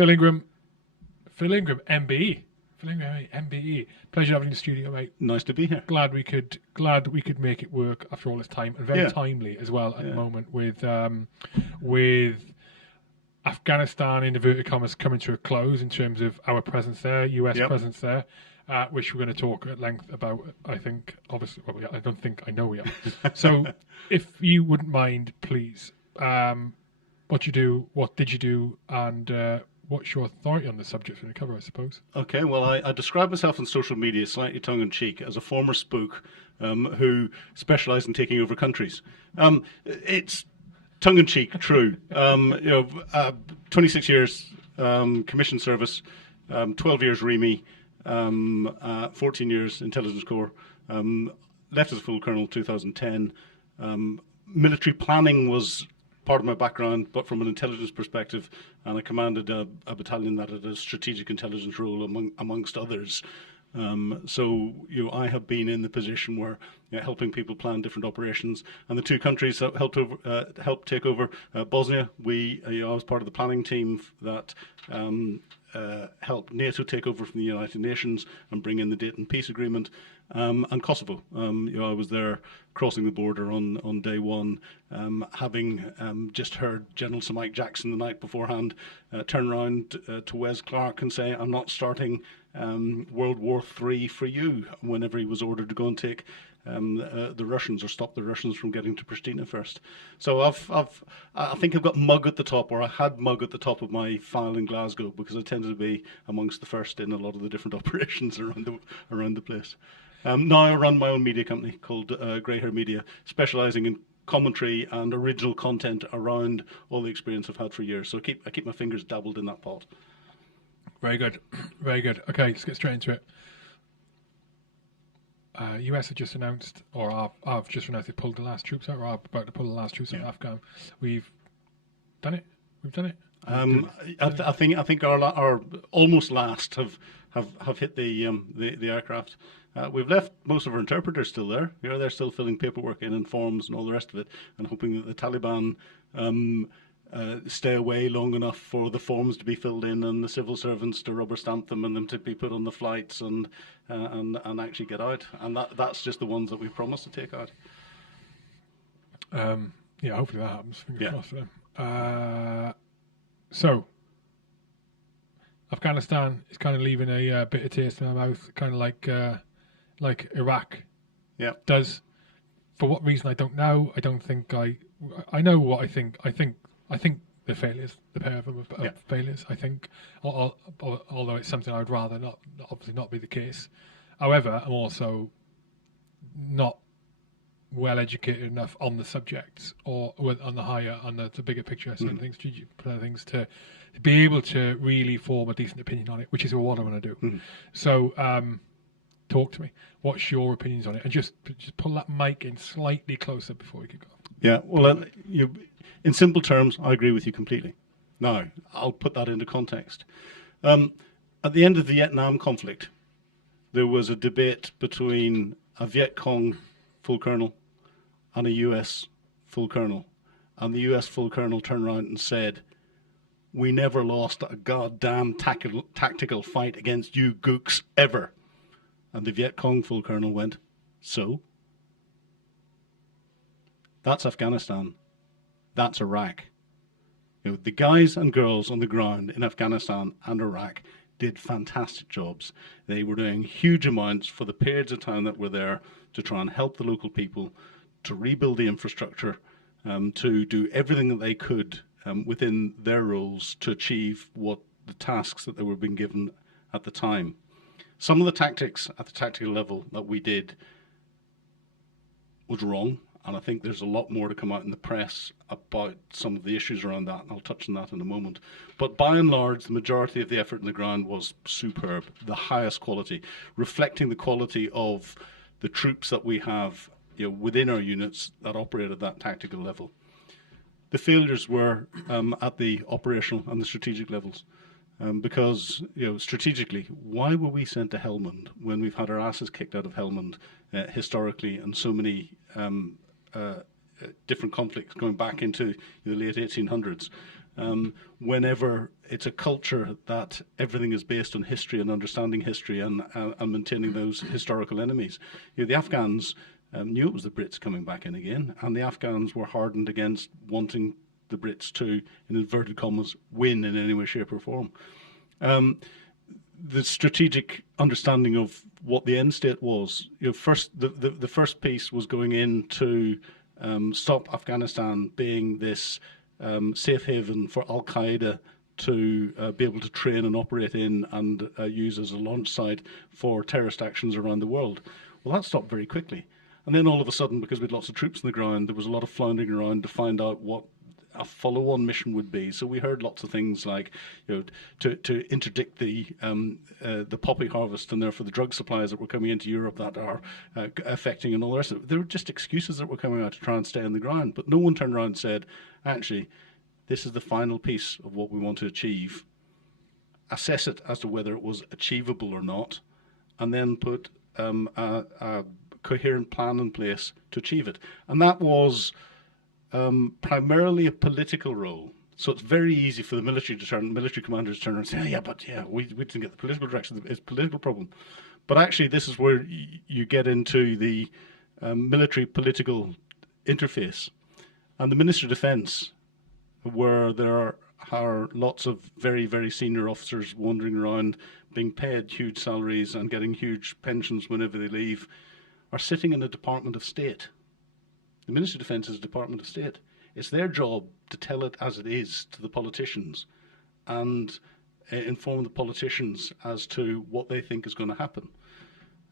Phil Ingram, MBE. Phil Ingram MBE. Pleasure having you in the studio, mate. Nice to be here. Glad we could make it work after all this time, and very timely as well at the moment with Afghanistan in inverted commas coming to a close in terms of our presence there, US presence there, which we're going to talk at length about. I think, obviously, I don't think I know we are. So, if you wouldn't mind, please, what you do, what did you do, and what's your authority on the subject we're going to cover, I suppose? Okay, well, I describe myself on social media, slightly tongue-in-cheek, as a former spook who specialised in taking over countries. It's tongue-in-cheek, true. 26 years commission service, 12 years REME, 14 years intelligence corps. Left as a full colonel 2010. Military planning was part of my background, but from an intelligence perspective, and I commanded a battalion that had a strategic intelligence role amongst others. So I have been in the position where helping people plan different operations, and the two countries that helped take over Bosnia. I was part of the planning team that helped NATO take over from the United Nations and bring in the Dayton Peace Agreement, and Kosovo. I was there crossing the border on day one, having just heard General Sir Mike Jackson the night beforehand turn around to Wes Clark and say, "I'm not starting World War III for you," whenever he was ordered to go and take the Russians, or stop the Russians from getting to Pristina first. So I think I've got mug at the top, or I had mug at the top of my file in Glasgow, because I tended to be amongst the first in a lot of the different operations around the place. Now I run my own media company called Grey Hare Media, specialising in commentary and original content around all the experience I've had for years. So I keep my fingers dabbled in that pot. Very good, very good. Okay, let's get straight into it. US have just announced, or I've just announced they pulled the last troops out, or are about to pull the last troops out of Afghan. We've done it. I think our almost last have hit the aircraft. We've left most of our interpreters still there. They're still filling paperwork in and forms and all the rest of it, and hoping that the Taliban stay away long enough for the forms to be filled in and the civil servants to rubber stamp them and them to be put on the flights and actually get out. And that's just the ones that we promised to take out. Hopefully that happens. Fingers crossed for them. So, Afghanistan is kind of leaving a bitter taste in my mouth, kind of like Iraq does. For what reason, I don't know. I don't think I know what I think. I think they're failures. The pair of them are failures. I think, although it's something I'd rather obviously not be the case. However, I'm also not well educated enough on the subjects or on the bigger picture side of things, to be able to really form a decent opinion on it, which is what I want to do. So, talk to me. What's your opinions on it? And just pull that mic in slightly closer before we kick off. Yeah, well, in simple terms, I agree with you completely. Now, I'll put that into context. At the end of the Vietnam conflict, there was a debate between a Viet Cong full colonel and a US full colonel. And the US full colonel turned around and said, "We never lost a goddamn tactical fight against you gooks ever." And the Viet Cong full colonel went, "So?" That's Afghanistan. That's Iraq. The guys and girls on the ground in Afghanistan and Iraq did fantastic jobs. They were doing huge amounts for the periods of time that were there to try and help the local people, to rebuild the infrastructure, to do everything that they could within their roles to achieve what the tasks that they were being given at the time. Some of the tactics at the tactical level that we did was wrong, and I think there's a lot more to come out in the press about some of the issues around that, and I'll touch on that in a moment. But by and large, the majority of the effort on the ground was superb, the highest quality, reflecting the quality of the troops that we have within our units that operate at that tactical level. The failures were at the operational and the strategic levels. Because, strategically, why were we sent to Helmand when we've had our asses kicked out of Helmand historically, and so many different conflicts going back into the late 1800s? whenever it's a culture that everything is based on history and understanding history and maintaining those historical enemies. The Afghans knew it was the Brits coming back in again, and the Afghans were hardened against wanting the Brits to, in inverted commas, win in any way, shape or form. The strategic understanding of what the end state was, first the first piece was going in to stop Afghanistan being this safe haven for Al-Qaeda to be able to train and operate in and use as a launch site for terrorist actions around the world. Well, that stopped very quickly. And then all of a sudden, because we had lots of troops on the ground, there was a lot of floundering around to find out what a follow-on mission would be. So we heard lots of things like, to interdict the poppy harvest and therefore the drug supplies that were coming into Europe that are affecting and all the rest of it. There were just excuses that were coming out to try and stay on the ground. But no one turned around and said, actually, this is the final piece of what we want to achieve. Assess it as to whether it was achievable or not, and then put a coherent plan in place to achieve it. And that was primarily a political role. So it's very easy for the military commanders to turn around and say, we didn't get the political direction. It's a political problem. But actually, this is where you get into the military political interface. And the Ministry of Defence, where there are lots of very, very senior officers wandering around, being paid huge salaries and getting huge pensions whenever they leave, are sitting in a Department of State. The Ministry of Defence is a Department of State. It's their job to tell it as it is to the politicians and inform the politicians as to what they think is going to happen.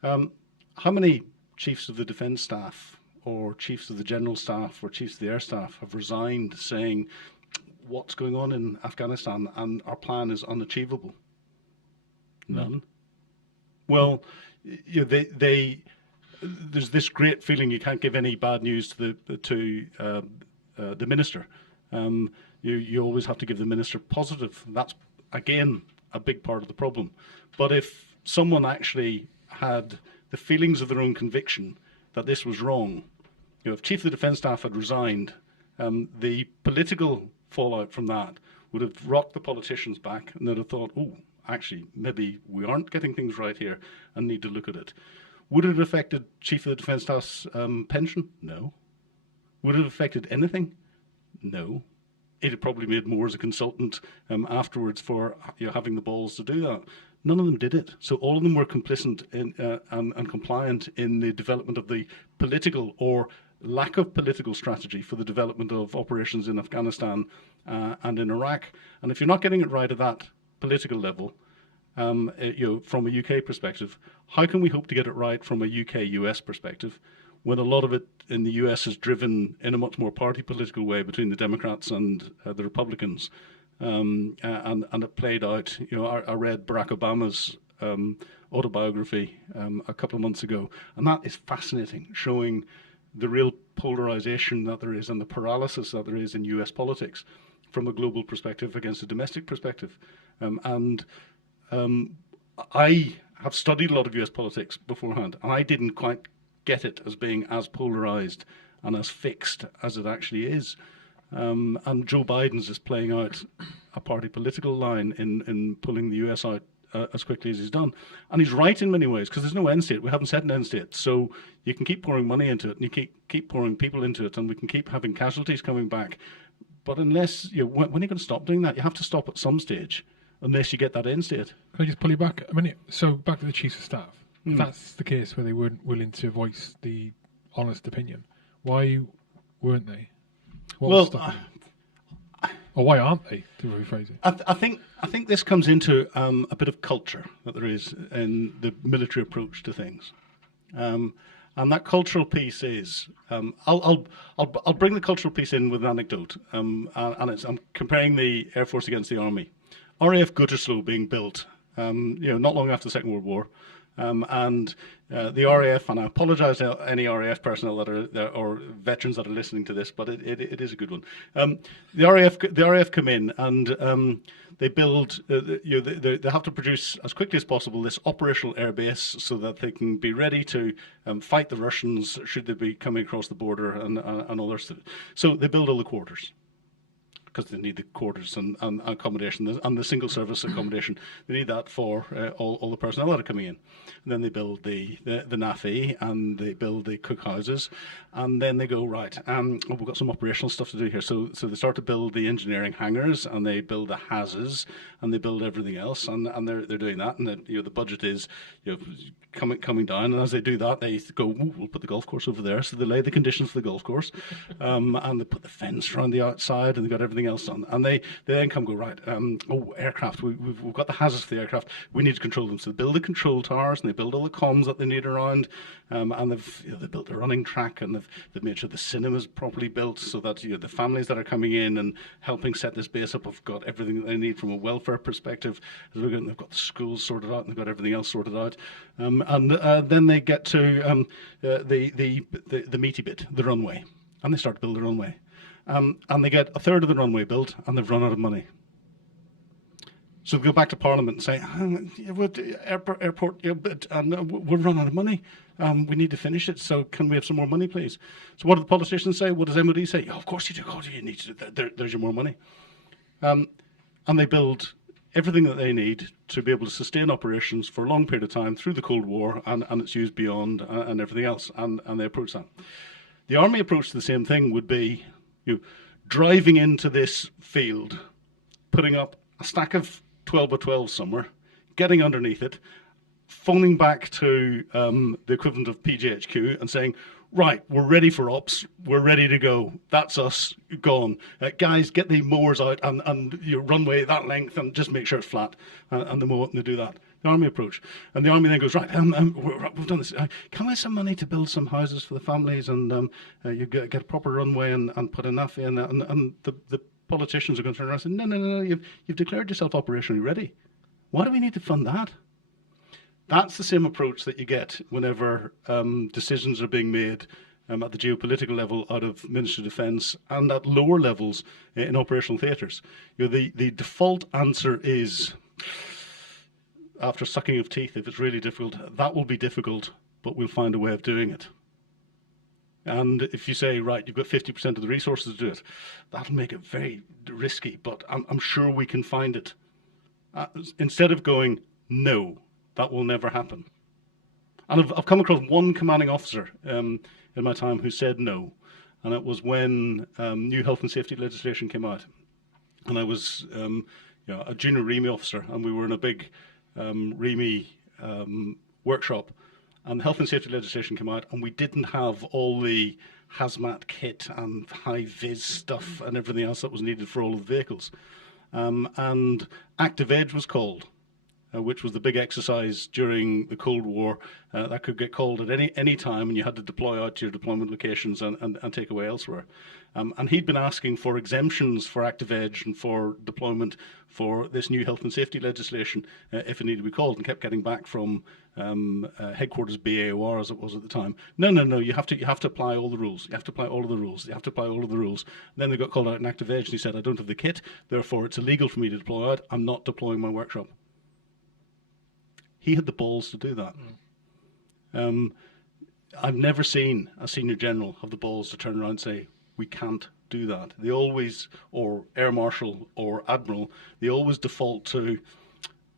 How many chiefs of the defence staff or chiefs of the general staff or chiefs of the air staff have resigned saying what's going on in Afghanistan and our plan is unachievable? None. Well, there's this great feeling you can't give any bad news to the minister. You always have to give the minister positive. That's, again, a big part of the problem. But if someone actually had the feelings of their own conviction that this was wrong, if Chief of the Defence Staff had resigned, the political fallout from that would have rocked the politicians back, and they'd have thought, oh, actually, maybe we aren't getting things right here and need to look at it. Would it have affected Chief of the Defence Staff's pension? No. Would it have affected anything? No. It had probably made more as a consultant afterwards for having the balls to do that. None of them did it. So all of them were complicit in, and compliant in the development of the political or lack of political strategy for the development of operations in Afghanistan and in Iraq. And if you're not getting it right at that political level, from a UK perspective, how can we hope to get it right from a UK-US perspective when a lot of it in the US is driven in a much more party political way between the Democrats and the Republicans, and it played out. I read Barack Obama's autobiography a couple of months ago, and that is fascinating, showing the real polarization that there is and the paralysis that there is in US politics from a global perspective against a domestic perspective. I have studied a lot of US politics beforehand, and I didn't quite get it as being as polarized and as fixed as it actually is. And Joe Biden's is playing out a party political line in pulling the US out as quickly as he's done. And he's right in many ways, because there's no end state. We haven't set an end state. So you can keep pouring money into it, and you keep pouring people into it, and we can keep having casualties coming back. But unless, when are you going to stop doing that? You have to stop at some stage, unless you get that end state. Can I just pull you back a minute? So back to the chiefs of staff. If that's the case where they weren't willing to voice the honest opinion, why weren't they? Or why aren't they, to rephrase it? I think this comes into a bit of culture that there is in the military approach to things, and that cultural piece is I'll bring the cultural piece in with an anecdote, and I'm comparing the Air Force against the Army. RAF Gütersloh being built, not long after the Second World War. And the RAF, and I apologise to any RAF personnel that are there, or veterans that are listening to this, but it is a good one. The RAF come in and they build. They have to produce as quickly as possible this operational airbase so that they can be ready to fight the Russians should they be coming across the border and all the rest of it. So they build all the quarters. because they need the quarters and accommodation and the single service accommodation. They need that for all the personnel that are coming in. And then they build the NAFE, and they build the cookhouses, and then they go, right, we've got some operational stuff to do here. So they start to build the engineering hangars, and they build the HAZs, and they build everything else, and they're doing that, and the budget is coming down, and as they do that, they go, we'll put the golf course over there. So they lay the conditions for the golf course, and they put the fence around the outside, and they got everything else done, and they then go, right, aircraft, we've got the hazards for the aircraft, we need to control them. So they build the control towers, and they build all the comms that they need around, and they've built a running track, and they've made sure the cinema's properly built, so that the families that are coming in and helping set this base up have got everything that they need from a welfare perspective. They've got the schools sorted out, and they've got everything else sorted out, and then they get to the meaty bit, the runway, and they start to build the runway, and they get a third of the runway built, and they've run out of money. So they go back to Parliament and say, airport, we're running out of money. We need to finish it, so can we have some more money, please? So what do the politicians say? What does MOD say? Oh, of course you do. Oh, you need to. There's your more money. And they build everything that they need to be able to sustain operations for a long period of time through the Cold War and its use beyond and everything else. And they approach that. The Army approach to the same thing would be driving into this field, putting up a stack of 12 by 12 somewhere, getting underneath it, phoning back to the equivalent of PGHQ and saying, right, we're ready for ops, we're ready to go, that's us, gone. Guys, get the mowers out and your runway that length and just make sure it's flat. And they mow it and they do that. The Army approach. And the Army then goes, right, we've done this. Can we have some money to build some houses for the families, and you get a proper runway and put enough in, and the politicians are going to turn around and say, no, you've declared yourself operationally ready. Why do we need to fund that? That's the same approach that you get whenever decisions are being made at the geopolitical level out of Ministry of Defence and at lower levels in operational theatres. The default answer is, after sucking of teeth, if it's really difficult, that will be difficult, but we'll find a way of doing it. And if you say, right, you've got 50% of the resources to do it, that'll make it very risky, but I'm sure we can find it. Instead of going, no, that will never happen. And I've come across one commanding officer in my time who said no, and it was when new health and safety legislation came out. And I was a junior REME officer, and we were in a big REME workshop, and health and safety legislation came out, and we didn't have all the hazmat kit and high-vis stuff and everything else that was needed for all of the vehicles. And Active Edge was called, which was the big exercise during the Cold War that could get called at any time, and you had to deploy out to your deployment locations and take away elsewhere. And he'd been asking for exemptions for Active Edge and for deployment for this new health and safety legislation if it needed to be called, and kept getting back from headquarters BAOR, as it was at the time. No, you have to apply all the rules. You have to apply all of the rules. You have to apply all of the rules. And then they got called out in Active Edge, and he said, I don't have the kit, therefore it's illegal for me to deploy out. I'm not deploying my workshop. He had the balls to do that. I've never seen a senior general have the balls to turn around and say, we can't do that. They always, or Air Marshal or Admiral, they always default to,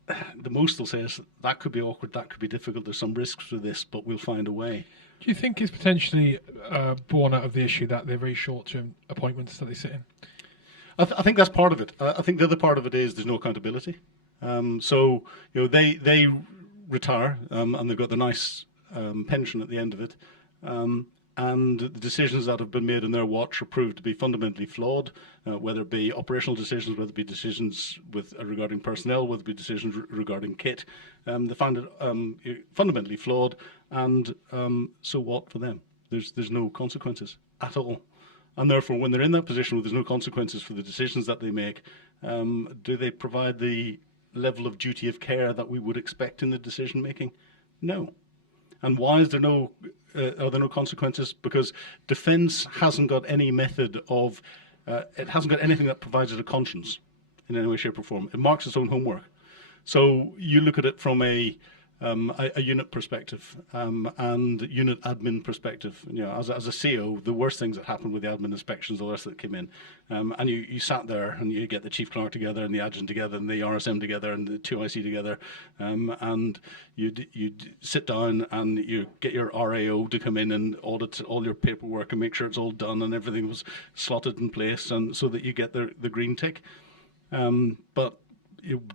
the most they'll say is, that could be awkward, that could be difficult, there's some risks to this, but we'll find a way. Do you think it's potentially born out of the issue that they're very short-term appointments that they sit in? I think that's part of it. I think the other part of it is there's no accountability. So they retire and they've got the nice pension at the end of it, and the decisions that have been made in their watch are proved to be fundamentally flawed, whether it be operational decisions, whether it be decisions regarding personnel, whether it be decisions regarding kit. They find it fundamentally flawed, and so what for them? There's no consequences at all. And therefore, when they're in that position where there's no consequences for the decisions that they make, do they provide the level of duty of care that we would expect in the decision making? No. And why is there are there no consequences? Because defence hasn't got any method of, it hasn't got anything that provides it a conscience in any way, shape or form. It marks its own homework. So you look at it from a a unit perspective and unit admin perspective. As a CO, the worst things that happened with the admin inspections, the worst that came in, and you sat there and you get the chief clerk together and the adjutant together and the RSM together and the 2IC together, and you'd sit down and you get your RAO to come in and audit all your paperwork and make sure it's all done and everything was slotted in place, and so that you get the green tick. But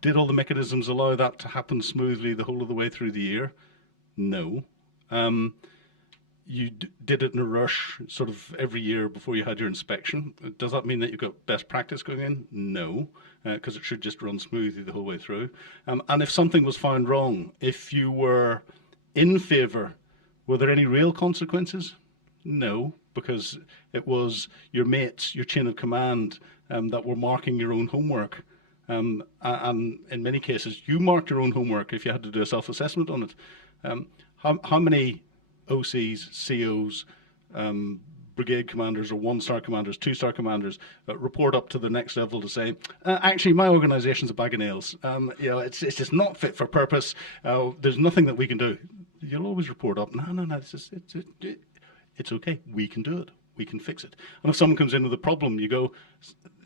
did all the mechanisms allow that to happen smoothly the whole of the way through the year? No. You did it in a rush sort of every year before you had your inspection. Does that mean that you've got best practice going in? No, because it should just run smoothly the whole way through. And if something was found wrong, if you were in favour, were there any real consequences? No, because it was your mates, your chain of command, that were marking your own homework. And in many cases, you marked your own homework if you had to do a self-assessment on it. How many OCs, COs, brigade commanders or one-star commanders, two-star commanders report up to the next level to say, actually, my organisation's a bag of nails. It's just not fit for purpose. There's nothing that we can do. You'll always report up, no, it's okay. We can do it. We can fix it. And if someone comes in with a problem, you go,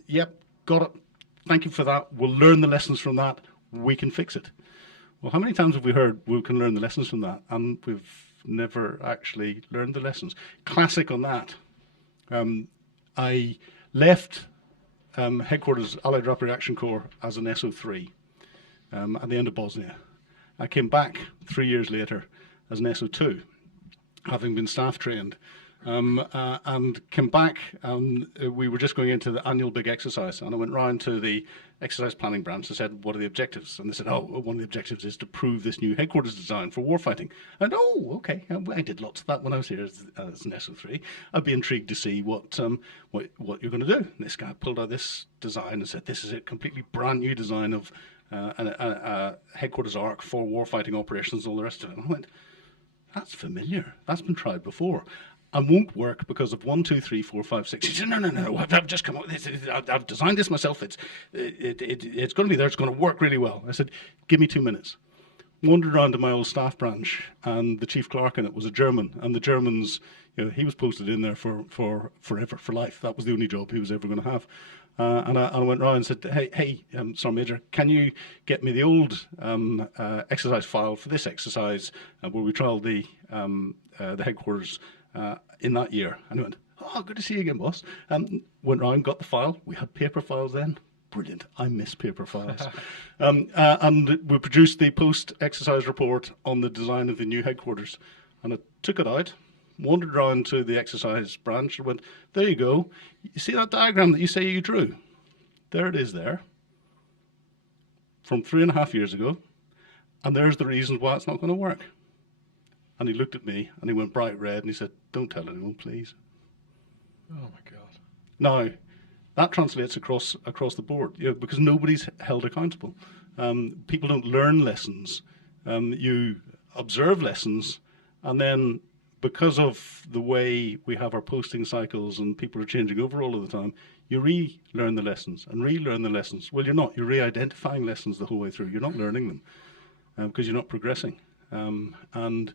yep, got it. Thank you for that. We'll learn the lessons from that. We can fix it. Well, how many times have we heard we can learn the lessons from that? And we've never actually learned the lessons. Classic on that. I left headquarters Allied Rapid Reaction Corps as an SO3 at the end of Bosnia. I came back 3 years later as an SO2, having been staff trained. And came back, and we were just going into the annual big exercise, and I went round to the exercise planning branch and said, what are the objectives? And they said, one of the objectives is to prove this new headquarters design for warfighting. And okay, I did lots of that when I was here as an SO3. I'd be intrigued to see what you're going to do. And this guy pulled out this design and said, this is a completely brand new design of a headquarters arc for warfighting operations and all the rest of it. And I went, that's familiar. That's been tried before. And won't work because of 1, 2, 3, 4, 5, 6. He said, no, I've just come up with this. I've designed this myself. It's going to be there. It's going to work really well. I said, give me 2 minutes. Wandered around to my old staff branch, and the chief clerk in it was a German. And the Germans, he was posted in there for forever, for life. That was the only job he was ever going to have. And I went round and said, hey, Sergeant Major, can you get me the old exercise file for this exercise where we trialled the headquarters in that year? And he went, good to see you again, boss. Went round, got the file. We had paper files then. Brilliant. I miss paper files. And we produced the post-exercise report on the design of the new headquarters. And I took it out, wandered around to the exercise branch and went, there you go. You see that diagram that you say you drew? There it is there. From 3.5 years ago. And there's the reasons why it's not going to work. And he looked at me and he went bright red and he said, don't tell anyone, please. Oh my God. Now, that translates across the board, because nobody's held accountable. People don't learn lessons. You observe lessons, and then because of the way we have our posting cycles and people are changing over all of the time, you relearn the lessons and relearn the lessons. Well, you're not. You're re-identifying lessons the whole way through. You're not learning them because you're not progressing. And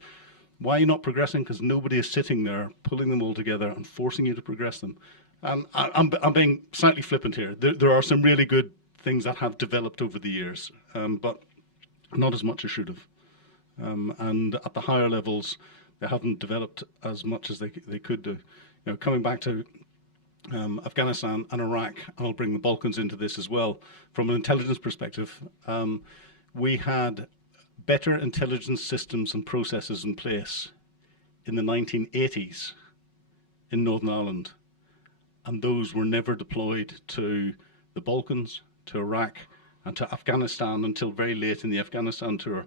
why are you not progressing? Because nobody is sitting there pulling them all together and forcing you to progress them. I'm being slightly flippant here. There are some really good things that have developed over the years, but not as much as should have. And at the higher levels, they haven't developed as much as they could do. Coming back to Afghanistan and Iraq, and I'll bring the Balkans into this as well. From an intelligence perspective, we had better intelligence systems and processes in place in the 1980s in Northern Ireland, and those were never deployed to the Balkans, to Iraq, and to Afghanistan until very late in the Afghanistan tour,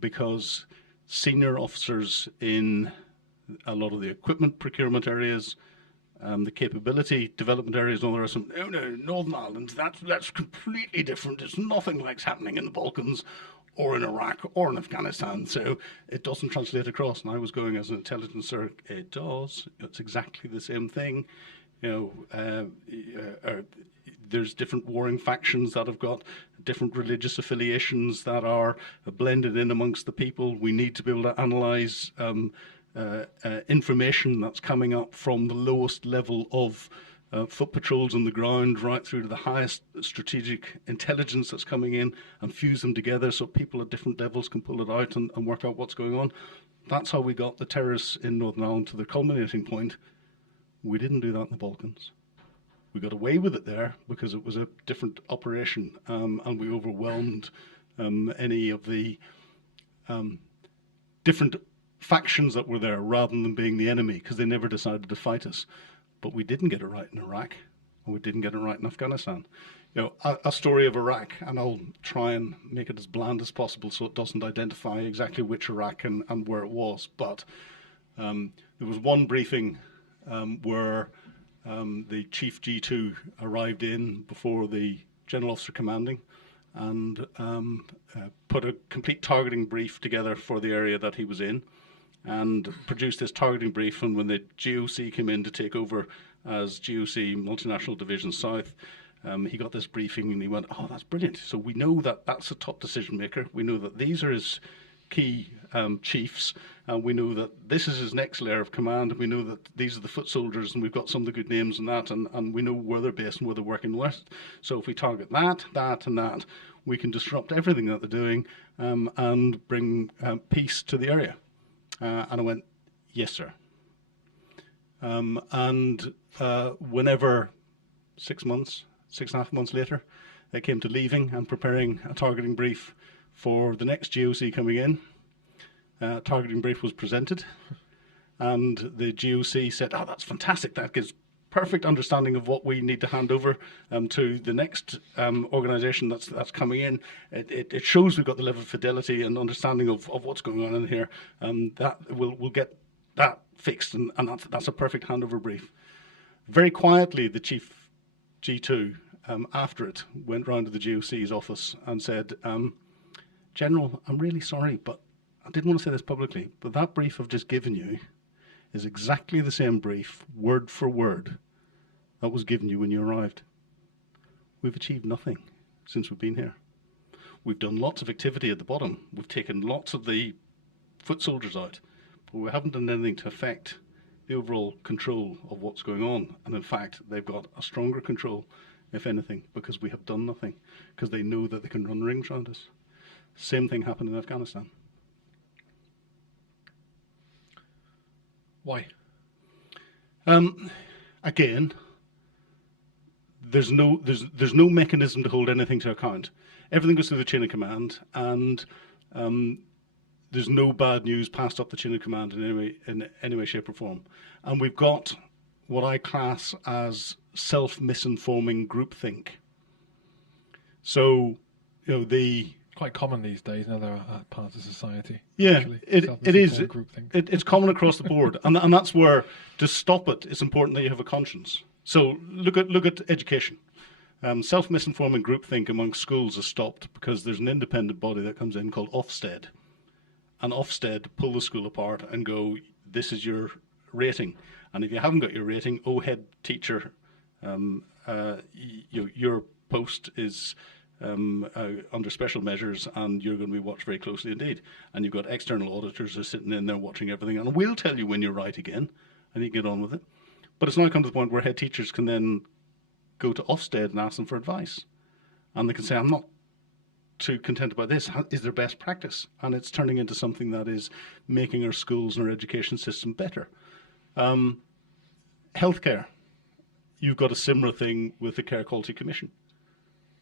because senior officers in a lot of the equipment procurement areas, the capability development areas, and all the rest of them, no, Northern Ireland, that's completely different. It's nothing like happening in the Balkans or in Iraq or in Afghanistan, so it doesn't translate across. And I was going as an intelligencer, it does. It's exactly the same thing. There's different warring factions that have got different religious affiliations that are blended in amongst the people. We need to be able to analyse information that's coming up from the lowest level of foot patrols on the ground right through to the highest strategic intelligence that's coming in, and fuse them together so people at different levels can pull it out and work out what's going on. That's how we got the terrorists in Northern Ireland to the culminating point. We didn't do that in the Balkans. We got away with it there because it was a different operation, and we overwhelmed any of the different factions that were there rather than being the enemy, because they never decided to fight us. But we didn't get it right in Iraq, and we didn't get it right in Afghanistan. You know, a story of Iraq, and I'll try and make it as bland as possible so it doesn't identify exactly which Iraq and where it was. But there was one briefing where the Chief G2 arrived in before the General Officer Commanding and put a complete targeting brief together for the area that he was in, and produced this targeting brief. And when the GOC came in to take over as GOC Multinational Division South, he got this briefing and he went, oh, that's brilliant. So we know that that's a top decision maker. We know that these are his key chiefs, and we know that this is his next layer of command, and we know that these are the foot soldiers, and we've got some of the good names and that, and we know where they're based and where they're working with. So if we target that, and that, we can disrupt everything that they're doing and bring peace to the area. And I went, yes, sir. Whenever 6 months, 6.5 months later, they came to leaving and preparing a targeting brief for the next GOC coming in, targeting brief was presented, and the GOC said, oh, that's fantastic. That gives perfect understanding of what we need to hand over to the next organisation that's coming in. It shows we've got the level of fidelity and understanding of what's going on in here. That we'll get that fixed, and that's a perfect handover brief. Very quietly, the Chief G2, after it, went round to the GOC's office and said, General, I'm really sorry, but I didn't want to say this publicly, but that brief I've just given you is exactly the same brief, word for word, that was given you when you arrived. We've achieved nothing since we've been here. We've done lots of activity at the bottom. We've taken lots of the foot soldiers out, but we haven't done anything to affect the overall control of what's going on. And in fact, they've got a stronger control, if anything, because we have done nothing, because they know that they can run rings around us. Same thing happened in Afghanistan. Why? Again, there's no mechanism to hold anything to account. Everything goes through the chain of command, and there's no bad news passed up the chain of command in any way, shape, or form. And we've got what I class as self-misinforming groupthink. So, you know, quite common these days now. They're part of society. Yeah, actually. it is. Groupthink. It's common across the board, and that's where to stop it, it's important that you have a conscience. So look at education. Self-misinforming groupthink amongst schools is stopped because there's an independent body that comes in called Ofsted, and Ofsted pull the school apart and go, this is your rating, and if you haven't got your rating, oh, head teacher, your post is under special measures, and you're going to be watched very closely indeed. And you've got external auditors who are sitting in there watching everything, and we'll tell you when you're right again, and you can get on with it. But it's now come to the point where head teachers can then go to Ofsted and ask them for advice, and they can say, I'm not too content about this. Is there best practice? And it's turning into something that is making our schools and our education system better. Healthcare. You've got a similar thing with the Care Quality Commission.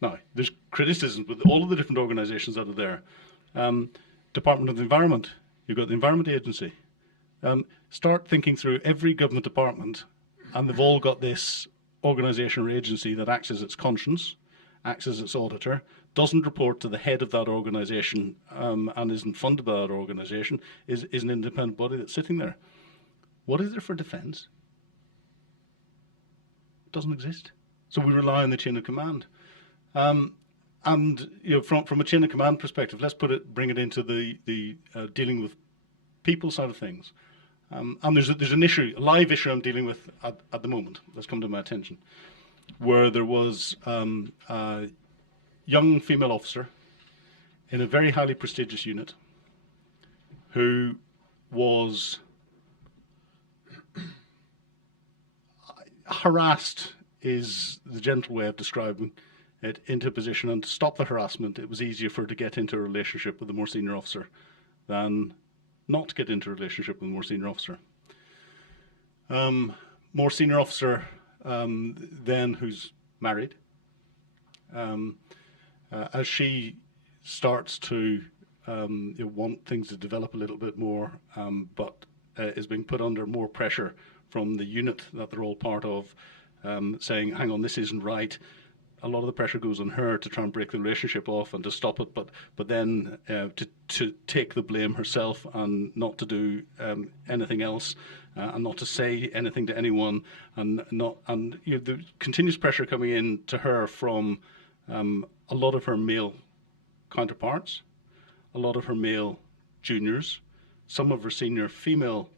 Now, there's criticism with all of the different organisations that are there. Department of the Environment, you've got the Environment Agency. Start thinking through every government department, and they've all got this organisation or agency that acts as its conscience, acts as its auditor, doesn't report to the head of that organisation, and isn't funded by that organisation, is an independent body that's sitting there. What is there for defence? It doesn't exist. So we rely on the chain of command. And you know, from a chain of command perspective, let's bring it into the dealing with people side of things. And there's an issue, a live issue I'm dealing with at the moment that's come to my attention, where there was young female officer in a very highly prestigious unit who was harassed, is the gentle way of describing it, into a position, and to stop the harassment, it was easier for her to get into a relationship with a more senior officer than not to get into a relationship with a more senior officer. More senior officer then, who's married, as she starts to want things to develop a little bit more, but is being put under more pressure from the unit that they're all part of, saying, hang on, this isn't right. A lot of the pressure goes on her to try and break the relationship off and to stop it, but then to take the blame herself and not to do anything else, and not to say anything to anyone, and the continuous pressure coming in to her from a lot of her male counterparts, a lot of her male juniors, some of her senior female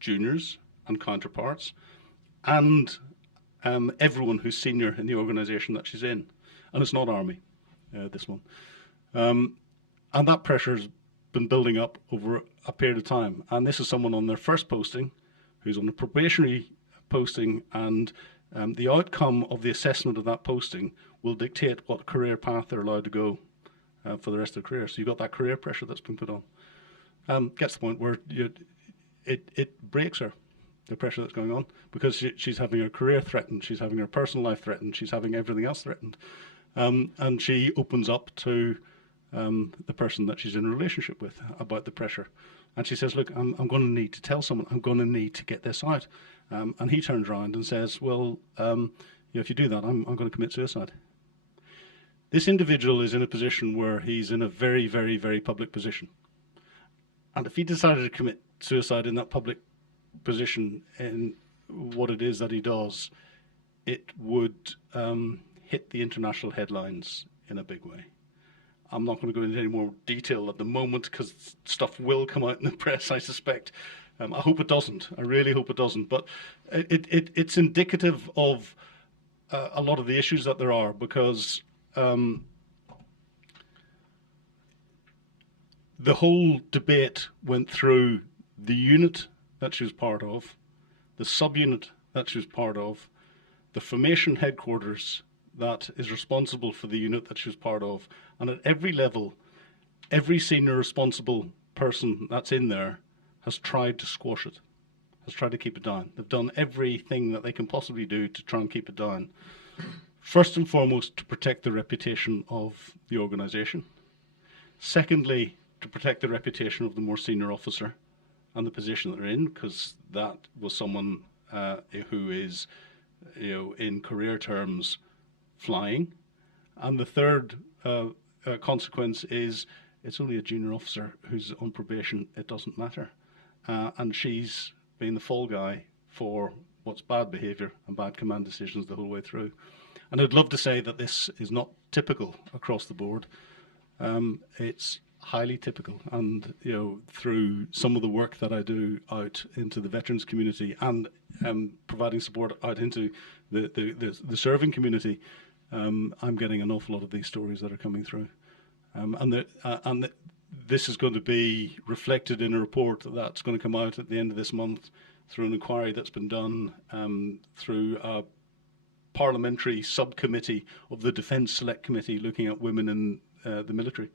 juniors and counterparts, and everyone who's senior in the organisation that she's in. And it's not Army, this one. And that pressure's been building up over a period of time. And this is someone on their first posting who's on a probationary posting, and the outcome of the assessment of that posting will dictate what career path they're allowed to go for the rest of their career. So you've got that career pressure that's been put on. Gets to the point where it breaks her, the pressure that's going on, because she's having her career threatened, she's having her personal life threatened, she's having everything else threatened. And she opens up to the person that she's in a relationship with about the pressure. And she says, look, I'm going to need to tell someone, I'm going to need to get this out. And he turns around and says, well, if you do that, I'm going to commit suicide. This individual is in a position where he's in a very, very, very public position. And if he decided to commit suicide in that public position, in what it is that he does, it would hit the international headlines in a big way. I'm not going to go into any more detail at the moment because stuff will come out in the press, I suspect. I hope it doesn't. I really hope it doesn't. But it's indicative of a lot of the issues that there are, because the whole debate went through the unit that she was part of, the subunit that she was part of, the formation headquarters that is responsible for the unit that she was part of, and at every level, every senior responsible person that's in there has tried to squash it, has tried to keep it down. They've done everything that they can possibly do to try and keep it down. First and foremost, to protect the reputation of the organisation. Secondly, to protect the reputation of the more senior officer and the position they're in, because that was someone who is, in career terms, flying. And the third consequence is it's only a junior officer who's on probation. It doesn't matter. And she's been the fall guy for what's bad behaviour and bad command decisions the whole way through. And I'd love to say that this is not typical across the board. It's highly typical, and through some of the work that I do out into the veterans community and providing support out into the serving community, I'm getting an awful lot of these stories that are coming through, and this is going to be reflected in a report that's going to come out at the end of this month through an inquiry that's been done through a parliamentary subcommittee of the Defence Select Committee looking at women in the military.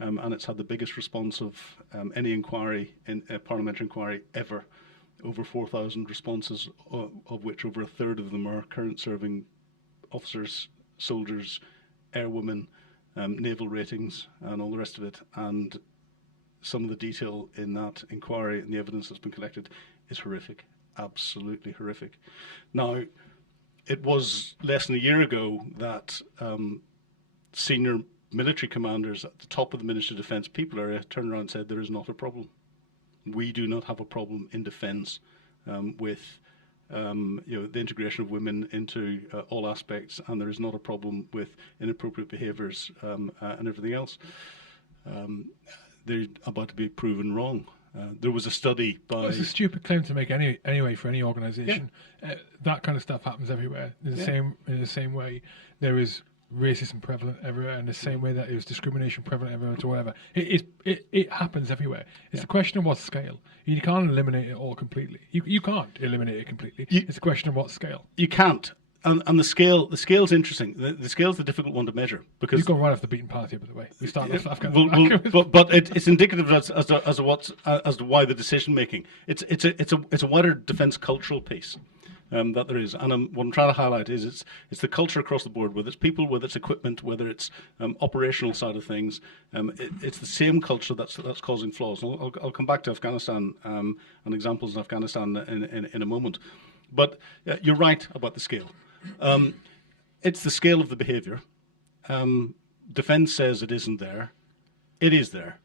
And it's had the biggest response of any inquiry, in a parliamentary inquiry ever. Over 4,000 responses, of which over a third of them are current serving officers, soldiers, airwomen, naval ratings, and all the rest of it. And some of the detail in that inquiry and the evidence that's been collected is horrific, absolutely horrific. Now, it was less than a year ago that senior military commanders at the top of the Ministry of Defence people area turned around and said there is not a problem. We do not have a problem in defence with the integration of women into all aspects, and there is not a problem with inappropriate behaviours and everything else. They're about to be proven wrong. There was a study by... It's a stupid claim to make anyway for any organisation. Yeah. That kind of stuff happens everywhere. In the same way, there is racism prevalent everywhere in the same way that it was discrimination prevalent everywhere to whatever. It happens everywhere. It's a question of what scale. You can't eliminate it all completely. You can't eliminate it completely. It's a question of what scale. You can't. And the scale's interesting. The scale's the difficult one to measure because you've gone right off the beaten path here, by the way. We start off Afghanistan. But it's indicative as to why the decision making. It's a wider defence cultural piece that there is, and what I'm trying to highlight is it's the culture across the board, whether it's people, whether it's equipment, whether it's operational side of things. It's the same culture that's causing flaws. And I'll come back to Afghanistan and examples in Afghanistan in a moment. But you're right about the scale. It's the scale of the behaviour. Defence says it isn't there. It is there.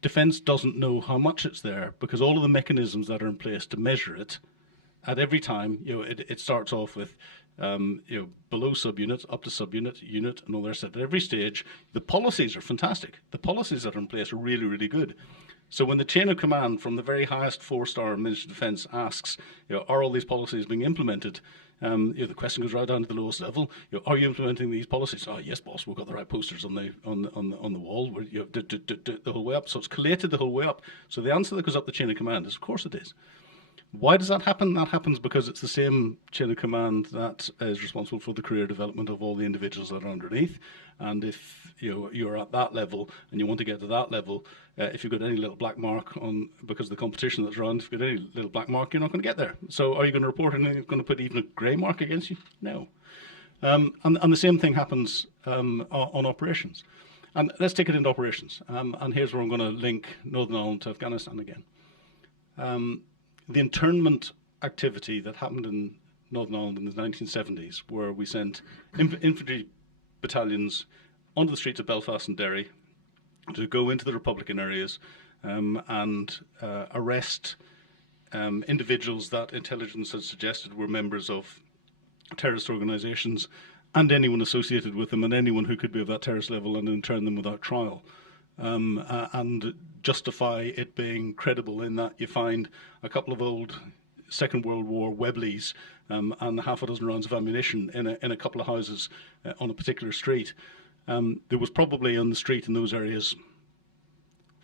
Defence doesn't know how much it's there because all of the mechanisms that are in place to measure it at every time, it starts off with below subunit, up to subunit, unit, and all the rest of it. At every stage, the policies are fantastic. The policies that are in place are really, really good. So when the chain of command from the very highest 4-star Ministry of Defence asks, are all these policies being implemented? The question goes right down to the lowest level. Are you implementing these policies? Oh, yes, boss. We've got the right posters on the wall. The whole way up. So it's collated the whole way up. So the answer that goes up the chain of command is, of course, it is. Why does that happen? That happens because it's the same chain of command that is responsible for the career development of all the individuals that are underneath. And if you're at that level and you want to get to that level, if you've got any little black mark on because of the competition that's around, if you've got any little black mark, you're not going to get there. So are you going to report anything that's going to put even a grey mark against you? No. And the same thing happens on operations. And let's take it into operations. And here's where I'm going to link Northern Ireland to Afghanistan again. The internment activity that happened in Northern Ireland in the 1970s, where we sent infantry battalions onto the streets of Belfast and Derry to go into the Republican areas and arrest individuals that intelligence had suggested were members of terrorist organisations and anyone associated with them and anyone who could be of that terrorist level, and intern them without trial. And justify it being credible in that you find a couple of old Second World War Webleys and half a dozen rounds of ammunition in a couple of houses on a particular street. There was probably on the street in those areas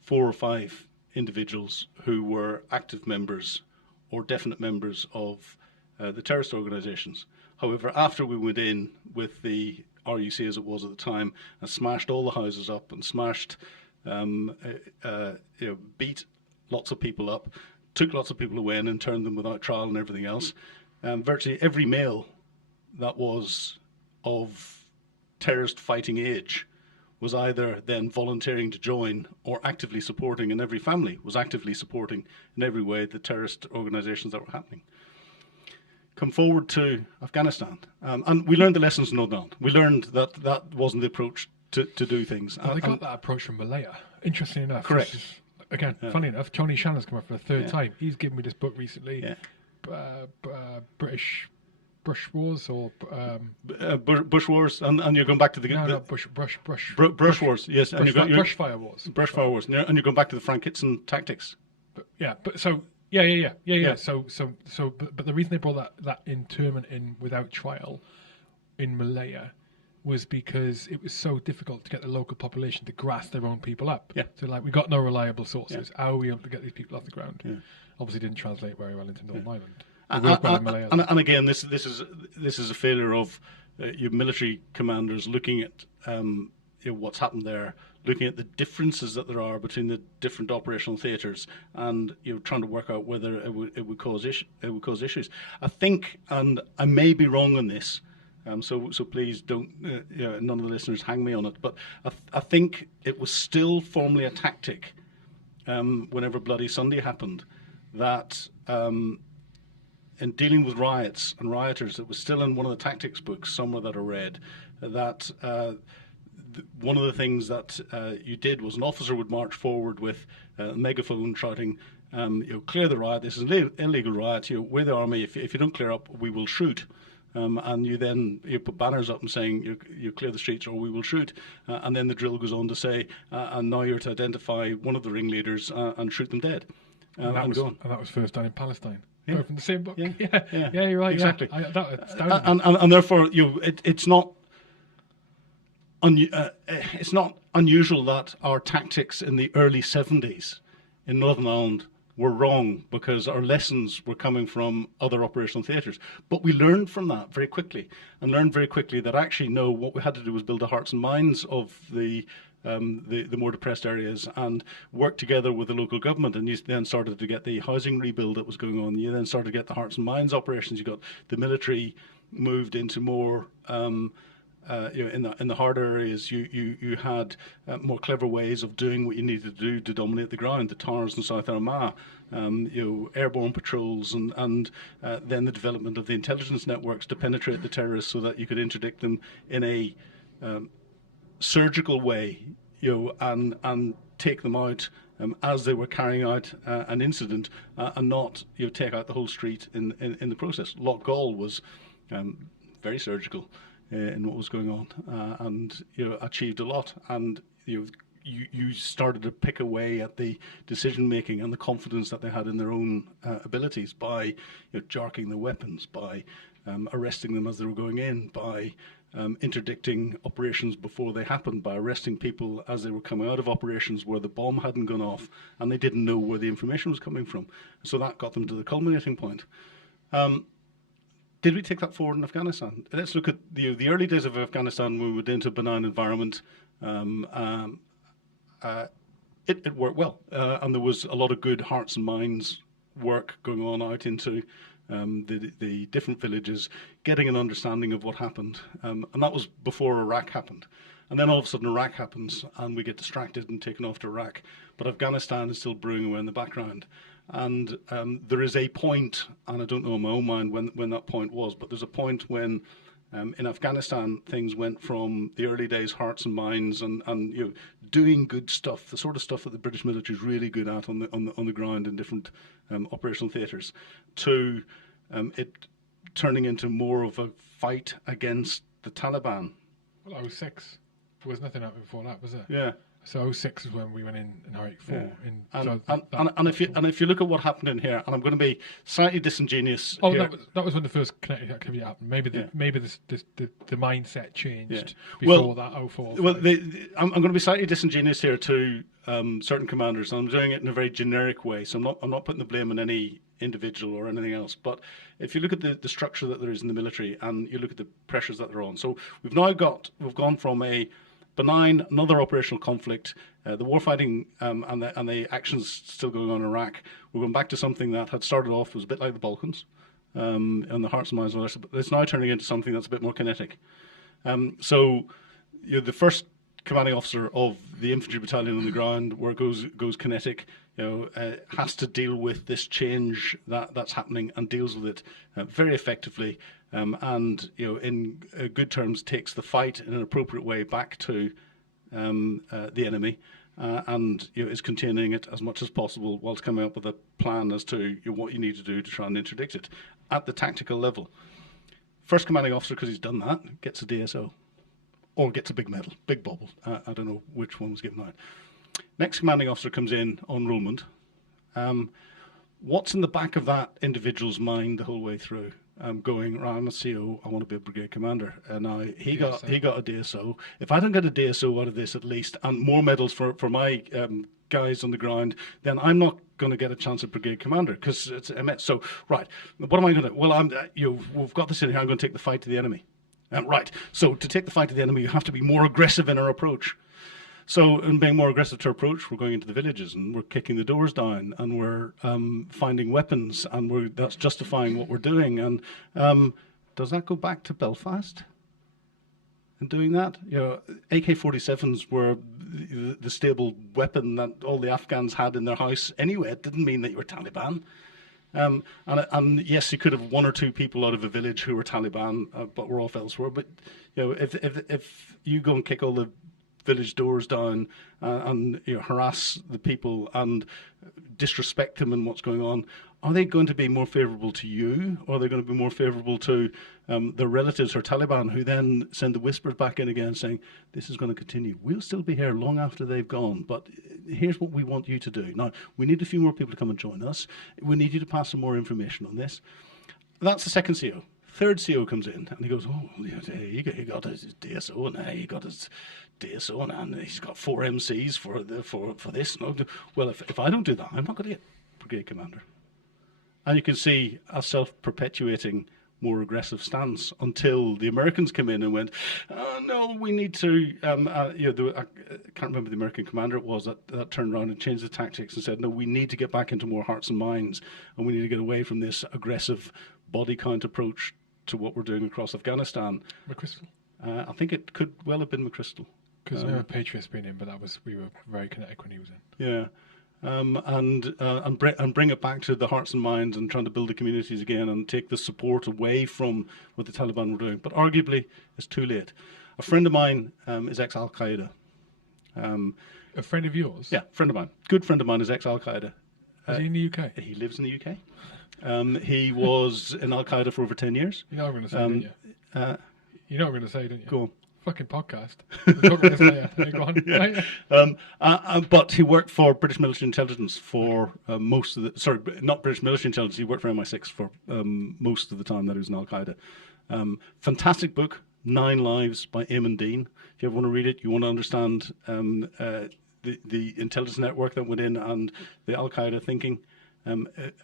4 or 5 individuals who were active members or definite members of the terrorist organisations. However, after we went in with the RUC as it was at the time and smashed all the houses up and smashed beat lots of people up, took lots of people away and interned them without trial and everything else. Virtually every male that was of terrorist fighting age was either then volunteering to join or actively supporting, and every family was actively supporting in every way the terrorist organisations that were happening. Come forward to Afghanistan, and we learned the lessons in Northern Ireland. We learned that wasn't the approach to do things. Well, they got that approach from Malaya, interesting enough. Correct. Again, funny enough, Tony Shannon's come up for the third time. He's given me this book recently, British Bush Wars or Bush Wars, and you're going back to the Brush Wars, yes, and Brushfire Wars, Brushfire Wars, and you're going back to the Frank Kitson tactics. But the reason they brought that internment in without trial in Malaya was because it was so difficult to get the local population to grasp their own people up. Yeah. So we got no reliable sources. How are we able to get these people off the ground? Yeah. Obviously didn't translate very well into Northern Ireland. And again, this is a failure of your military commanders looking at what's happened there, looking at the differences that there are between the different operational theatres, and trying to work out whether it would cause issues. I think, and I may be wrong on this, so please don't none of the listeners hang me on it, but I think it was still formally a tactic whenever Bloody Sunday happened that. In dealing with riots and rioters, it was still in one of the tactics books somewhere that I read that one of the things that you did was an officer would march forward with a megaphone shouting, clear the riot, this is an illegal riot, we're the army, if you don't clear up, we will shoot. And you put banners up and saying you clear the streets or we will shoot. And then the drill goes on to say, and now you're to identify one of the ringleaders and shoot them dead. And that was first done in Palestine. Yeah. From the same book. Yeah, you're right. Exactly. Yeah. And therefore, it's not. it's not unusual that our tactics in the early 70s in Northern Ireland were wrong because our lessons were coming from other operational theatres. But we learned from that very quickly, and learned very quickly that actually, no, what we had to do was build the hearts and minds of the more depressed areas and work together with the local government. And you then started to get the housing rebuild that was going on. You then started to get the hearts and minds operations. You got the military moved into more in the harder areas. You had more clever ways of doing what you needed to do to dominate the ground. The towers in South Armagh, airborne patrols, and then the development of the intelligence networks to penetrate the terrorists so that you could interdict them in a surgical way, and take them out as they were carrying out an incident, and not take out the whole street in the process. Loch Gall was very surgical in what was going on, and achieved a lot. And you started to pick away at the decision making and the confidence that they had in their own abilities by jarking the weapons, by arresting them as they were going in, by interdicting operations before they happened, by arresting people as they were coming out of operations where the bomb hadn't gone off and they didn't know where the information was coming from. So that got them to the culminating point. Did we take that forward in Afghanistan? Let's look at the early days of Afghanistan when we went into a benign environment. It worked well, and there was a lot of good hearts and minds work going on out into the different villages, getting an understanding of what happened. And that was before Iraq happened. And then all of a sudden Iraq happens and we get distracted and taken off to Iraq. But Afghanistan is still brewing away in the background. And there is a point, and I don't know in my own mind when that point was, but there's a point when in Afghanistan things went from the early days hearts and minds and doing good stuff, the sort of stuff that the British military is really good at on the ground in different operational theatres, to it turning into more of a fight against the Taliban. Well, 06. There was nothing happening before that, was there? Yeah. So 06 is when we went in Iraq 4. Yeah. And if you look at what happened in here, and I'm going to be slightly disingenuous. Oh, here. that was when the first kinetic activity happened. Maybe the mindset changed before that 04. Well, I'm going to be slightly disingenuous here to certain commanders, and I'm doing it in a very generic way. So I'm not putting the blame on any individual or anything else. But if you look at the structure that there is in the military, and you look at the pressures that they're on, so we've gone from a benign, another operational conflict, the warfighting and the actions still going on in Iraq. We're going back to something that had started off was a bit like the Balkans, and the hearts and minds of others, but it's now turning into something that's a bit more kinetic. So the first commanding officer of the infantry battalion on the ground, where it goes kinetic, has to deal with this change that's happening and deals with it very effectively. And in good terms, takes the fight in an appropriate way back to the enemy, and is containing it as much as possible, whilst coming up with a plan as to what you need to do to try and interdict it at the tactical level. First commanding officer, because he's done that, gets a DSO, or gets a big medal, big bauble. I don't know which one was given out. Next commanding officer comes in on enrolment. What's in the back of that individual's mind the whole way through? Going, right, I'm a CO, I want to be a brigade commander. And now he got a DSO. If I don't get a DSO out of this at least, and more medals for my guys on the ground, then I'm not going to get a chance at brigade commander, because it's MS. So, right, what am I going to do? Well, we've got this in here, I'm going to take the fight to the enemy. Right, so to take the fight to the enemy, you have to be more aggressive in our approach. So in being more aggressive to approach, we're going into the villages and we're kicking the doors down and we're finding weapons, and that's justifying what we're doing. And does that go back to Belfast in doing that? AK-47s were the stable weapon that all the Afghans had in their house anyway. It didn't mean that you were Taliban. And yes, you could have one or two people out of a village who were Taliban, but were off elsewhere. But if you go and kick all the village doors down and harass the people and disrespect them and what's going on, are they going to be more favourable to you, or are they going to be more favourable to their relatives or Taliban, who then send the whispers back in again saying, this is going to continue, we'll still be here long after they've gone, but here's what we want you to do. Now, we need a few more people to come and join us. We need you to pass some more information on this. That's the second CO. Third CO comes in and he goes, oh, he got his DSO and he got his DSO and he's got 4 MCs for this. No, well, if I don't do that, I'm not going to get brigade commander. And you can see a self-perpetuating, more aggressive stance until the Americans came in and went, oh, no, we need to, I can't remember the American commander it was that turned around and changed the tactics and said, no, we need to get back into more hearts and minds, and we need to get away from this aggressive body count approach to what we're doing across Afghanistan. McChrystal? I think it could well have been McChrystal. Because I remember Patriot's been in, but we were very kinetic when he was in. Yeah. And bring it back to the hearts and minds and trying to build the communities again and take the support away from what the Taliban were doing. But arguably, it's too late. A friend of mine is ex-Al Qaeda. A friend of yours? Yeah, friend of mine. Good friend of mine is ex-Al Qaeda. Is he in the UK? He lives in the UK. He was in Al Qaeda for over 10 years. You know what I'm going to say, don't you? You know what I'm going to say, don't you? Go on. Fucking podcast. We'll talk about this later. Go on. Yeah. But he worked for British military intelligence for most of the... Sorry, not British military intelligence. He worked for MI6 for most of the time that he was in Al Qaeda. Fantastic book, 9 Lives by Eamon Dean. If you ever want to read it, you want to understand the intelligence network that went in and the Al Qaeda thinking.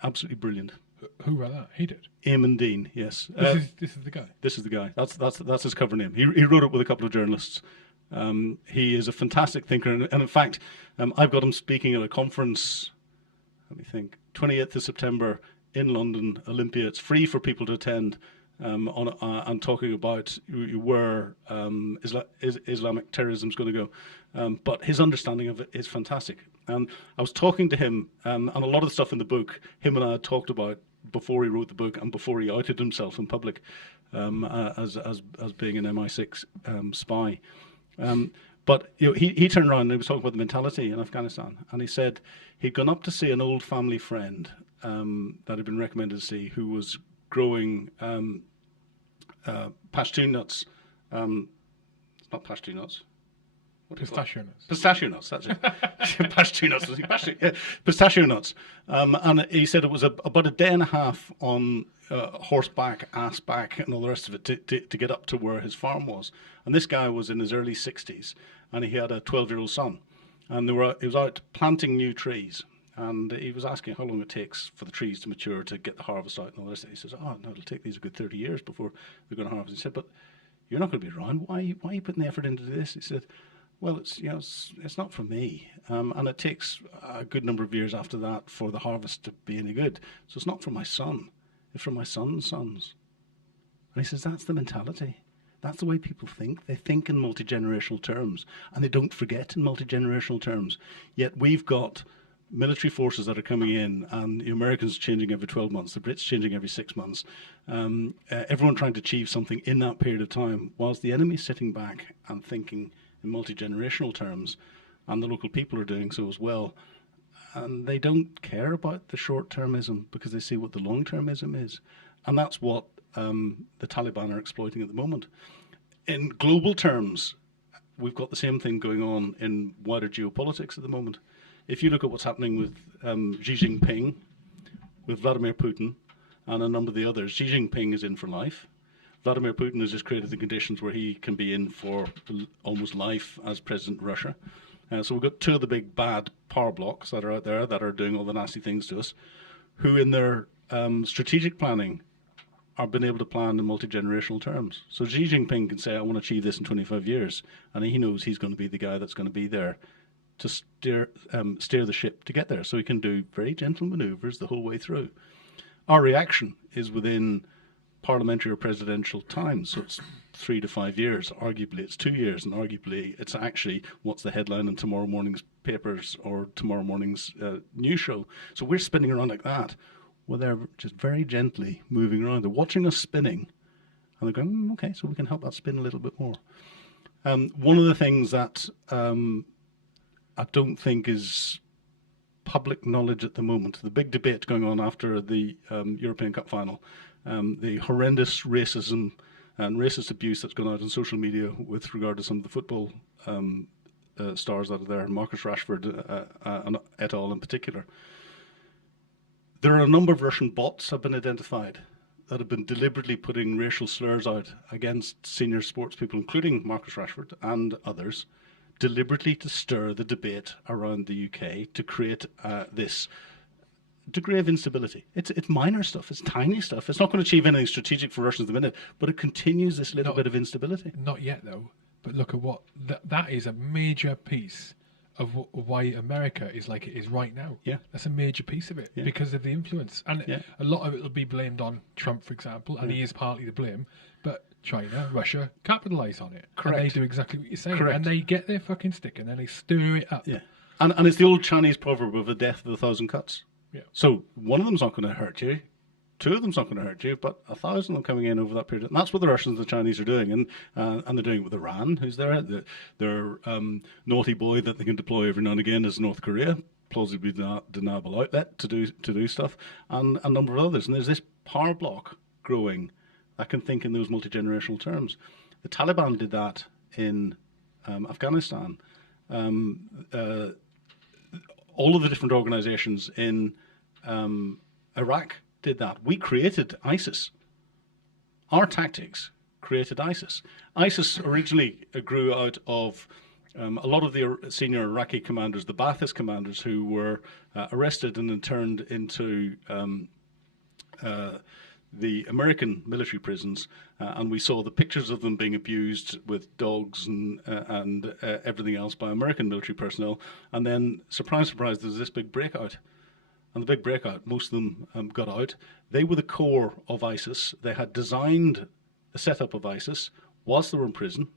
Absolutely brilliant. Who wrote that? He did. Eamon Dean, yes. This is the guy. This is the guy. That's his cover name. He wrote it with a couple of journalists. He is a fantastic thinker, and in fact, I've got him speaking at a conference. Let me think. 28th of September in London, Olympia. It's free for people to attend. And talking about where Islamic terrorism is going to go, but his understanding of it is fantastic. And I was talking to him, and a lot of the stuff in the book, him and I had talked about before he wrote the book and before he outed himself in public as being an MI6 spy. But he turned around and he was talking about the mentality in Afghanistan, and he said he'd gone up to see an old family friend that had been recommended to see, who was growing Pashtun nuts. It's not Pashtun nuts. Pistachio nuts. Pistachio nuts, that's it. Pashtun nuts. Pistachio nuts. And he said it was about a day and a half on horseback, ass back, and all the rest of it to get up to where his farm was. And this guy was in his early 60s, and he had a 12-year-old son. And he was out planting new trees. And he was asking how long it takes for the trees to mature to get the harvest out and all this. He says, oh, no, it'll take these a good 30 years before they're going to harvest. He said, but you're not going to be around. Why are you putting the effort into this? He said, well, it's not for me. And it takes a good number of years after that for the harvest to be any good. So it's not for my son. It's for my son's sons. And he says, that's the mentality. That's the way people think. They think in multi-generational terms. And they don't forget in multi-generational terms. Yet we've got military forces that are coming in, and the Americans changing every 12 months, the Brits changing every 6 months, everyone trying to achieve something in that period of time, whilst the enemy's sitting back and thinking in multi-generational terms, and the local people are doing so as well. And they don't care about the short-termism because they see what the long-termism is. And that's what the Taliban are exploiting at the moment. In global terms, we've got the same thing going on in wider geopolitics at the moment. If you look at what's happening with Xi Jinping, with Vladimir Putin, and a number of the others, Xi Jinping is in for life. Vladimir Putin has just created the conditions where he can be in for almost life as president of Russia. So we've got 2 of the big bad power blocks that are out there that are doing all the nasty things to us, who in their strategic planning are being able to plan in multi-generational terms. So Xi Jinping can say, I want to achieve this in 25 years, and he knows he's going to be the guy that's going to be there to steer the ship to get there. So he can do very gentle maneuvers the whole way through. Our reaction is within parliamentary or presidential time, so it's 3 to 5 years. Arguably it's 2 years, and arguably it's actually what's the headline in tomorrow morning's papers or tomorrow morning's news show. So we're spinning around like that. Well, they're just very gently moving around. They're watching us spinning, and they're going, okay, so we can help that spin a little bit more. One of the things that I don't think is public knowledge at the moment, the big debate going on after the European Cup final, the horrendous racism and racist abuse that's gone out on social media with regard to some of the football stars that are there, Marcus Rashford and et al. In particular. There are a number of Russian bots have been identified that have been deliberately putting racial slurs out against senior sports people, including Marcus Rashford and others, deliberately to stir the debate around the UK to create this degree of instability. It's minor stuff. It's tiny stuff. It's not going to achieve anything strategic for Russians at the minute, but it continues this little bit of instability. Not yet, though. But look at what that is a major piece of why America is like it is right now. Yeah, that's a major piece of it because of the influence, and a lot of it will be blamed on Trump, for example, and he is partly to blame. But China, Russia capitalise on it. Correct. And they do exactly what you're saying. Correct. And they get their fucking stick and then they stir it up. Yeah, and it's the old Chinese proverb of the death of 1,000 cuts. Yeah. So one of them's not going to hurt you. Two of them's not going to hurt you, but 1,000 of them coming in over that period. And that's what the Russians and the Chinese are doing. And they're doing it with Iran, who's there. Their naughty boy that they can deploy every now and again is North Korea, plausibly deniable outlet to do stuff, and a number of others. And there's this power block growing that can think in those multi-generational terms. The Taliban did that in Afghanistan. All of the different organizations in Iraq did that. We created ISIS. Our tactics created ISIS. ISIS originally grew out of a lot of the senior Iraqi commanders, the Ba'athist commanders, who were arrested and then turned into the American military prisons, and we saw the pictures of them being abused with dogs and everything else by American military personnel. And then, surprise, surprise, there's this big breakout. And the big breakout, most of them got out. They were the core of ISIS. They had designed the setup of ISIS whilst they were in prison.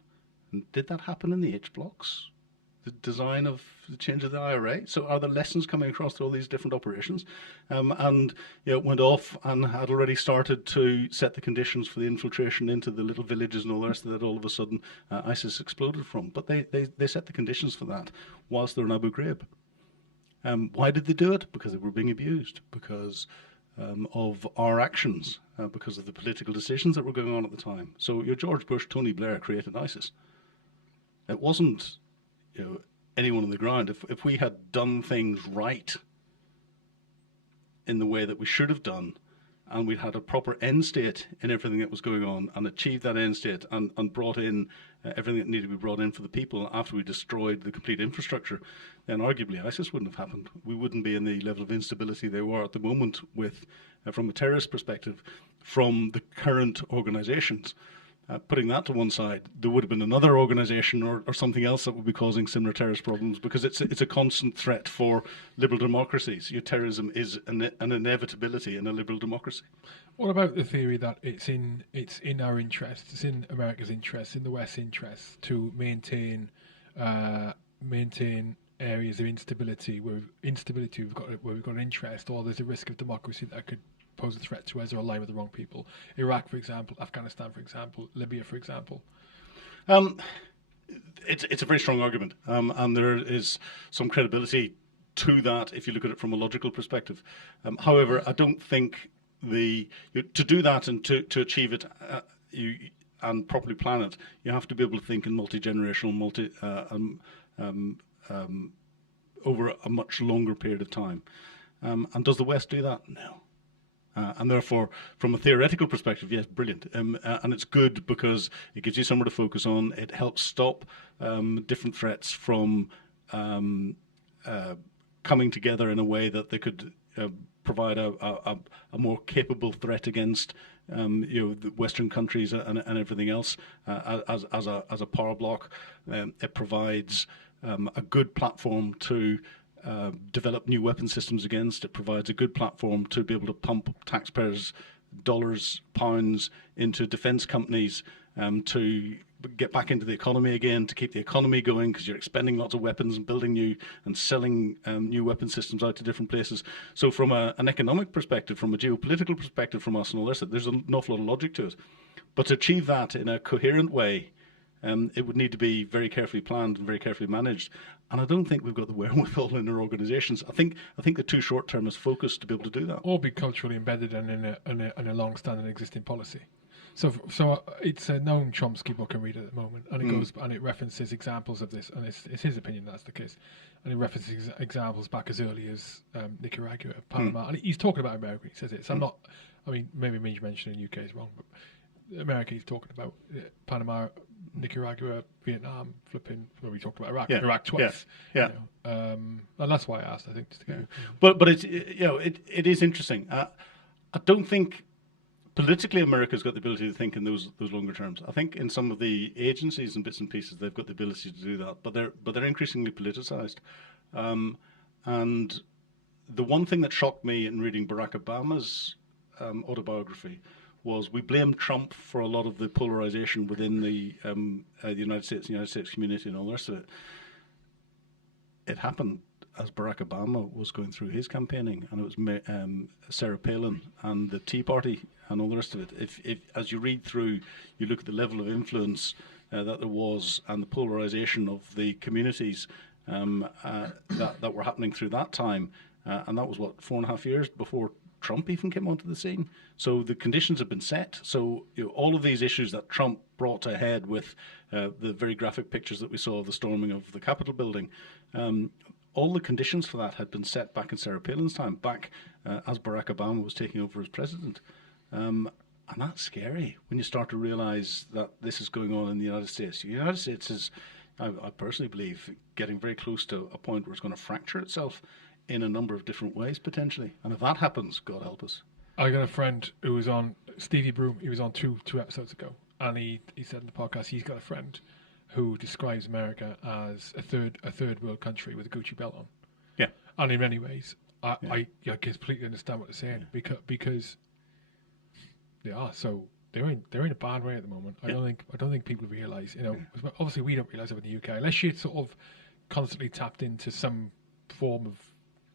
And did that happen in the H blocks? The design of the change of the IRA? So are the lessons coming across through all these different operations? And it went off and had already started to set the conditions for the infiltration into the little villages and all the rest of that. All of a sudden, ISIS exploded from. But they set the conditions for that whilst they were in Abu Ghraib. Why did they do it? Because they were being abused, because of our actions, because of the political decisions that were going on at the time. So your George Bush, Tony Blair created ISIS. It wasn't anyone on the ground. If we had done things right in the way that we should have done, and we'd had a proper end state in everything that was going on, and achieved that end state, and brought in everything that needed to be brought in for the people after we destroyed the complete infrastructure, then arguably ISIS wouldn't have happened. We wouldn't be in the level of instability they were at the moment with, from a terrorist perspective, from the current organizations. Putting that to one side, there would have been another organization or something else that would be causing similar terrorist problems, because it's a constant threat for liberal democracies. Your terrorism is an inevitability in a liberal democracy. What about the theory that it's in our interest, it's in America's interest, in the West's interest, to maintain areas of instability where we've got an interest, or there's a risk of democracy that could pose a threat to us or align with the wrong people? Iraq, for example, Afghanistan, for example, Libya, for example. It's a very strong argument, and there is some credibility to that if you look at it from a logical perspective. However, I don't think to do that and to achieve it and properly plan it, you have to be able to think in multi-generational, over a much longer period of time. And does the West do that? No. And therefore, from a theoretical perspective, yes, brilliant. And it's good because it gives you somewhere to focus on. It helps stop different threats from coming together in a way that they could provide a more capable threat against the Western countries and everything else as a power block. It provides a good platform to develop new weapon systems against. It provides a good platform to be able to pump taxpayers' dollars, pounds into defence companies to get back into the economy again, to keep the economy going, because you're expending lots of weapons and building new and selling new weapon systems out to different places. So from an economic perspective, from a geopolitical perspective, from us and all this, there's an awful lot of logic to it. But to achieve that in a coherent way, it would need to be very carefully planned and very carefully managed. And I don't think we've got the wherewithal in our organisations. I think they're too short-term as focused to be able to do that. Or be culturally embedded and in a long-standing existing policy. So it's a known Chomsky book I read at the moment, and it references examples of this, and it's his opinion that's the case, and it references examples back as early as Nicaragua, Panama, and he's talking about America. He says it. So I'm not. I mean, maybe me mentioning UK is wrong, but America he's talking about Panama, Nicaragua, Vietnam, flipping. Well, we talked about Iraq, Iraq twice. Yeah. And that's why I asked. I think. Just to get But it's it is interesting. I don't think politically America's got the ability to think in those longer terms. I think in some of the agencies and bits and pieces they've got the ability to do that, but they're increasingly politicized. And the one thing that shocked me in reading Barack Obama's autobiography was we blame Trump for a lot of the polarization within the United States community and all the rest of it. It happened as Barack Obama was going through his campaigning, and it was Sarah Palin and the Tea Party and all the rest of it. If as you read through, you look at the level of influence that there was and the polarization of the communities that were happening through that time, and that was what 4.5 years before Trump even came onto the scene. So the conditions have been set. So all of these issues that Trump brought to a head with the very graphic pictures that we saw of the storming of the Capitol building, all the conditions for that had been set back in Sarah Palin's time, back as Barack Obama was taking over as president. And that's scary when you start to realize that this is going on in the United States. The United States is, I personally believe, getting very close to a point where it's going to fracture itself in a number of different ways, potentially. And if that happens, God help us. I got a friend who was on, Stevie Broom, he was on two episodes ago, and he said in the podcast he's got a friend who describes America as a third world country with a Gucci belt on. Yeah. And in many ways, I completely understand what they're saying, because they are so they're in a bad way at the moment. I don't think people realise, obviously we don't realise it in the UK unless you're sort of constantly tapped into some form of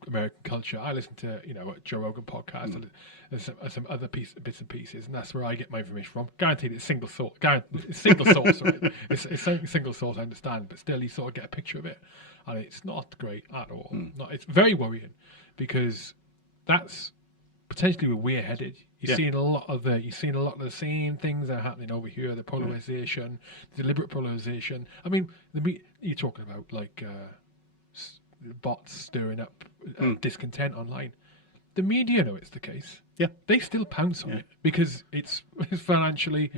American culture. I listen to a Joe Rogan podcast and some other bits and pieces, and that's where I get my information from. Guaranteed, it's single source. It's single source, right? It's single source. I understand, but still, you sort of get a picture of it, and it's not great at all. It's very worrying, because that's potentially where we're headed. You're seeing a lot of the same things that are happening over here. The polarization, the deliberate polarization. I mean, you're talking about like bots stirring up discontent online. The media know it's the case. Yeah, they still pounce on it because it's financially,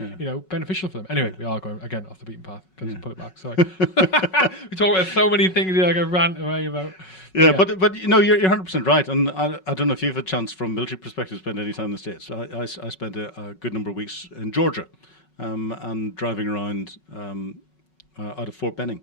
beneficial for them. Anyway, we are going again off the beaten path. Can just put it back. Sorry, we talk about so many things here I can rant away about. Yeah, but you're 100% right, and I don't know if you've had a chance from a military perspective to spend any time in the States. I spent a good number of weeks in Georgia, and driving around out of Fort Benning.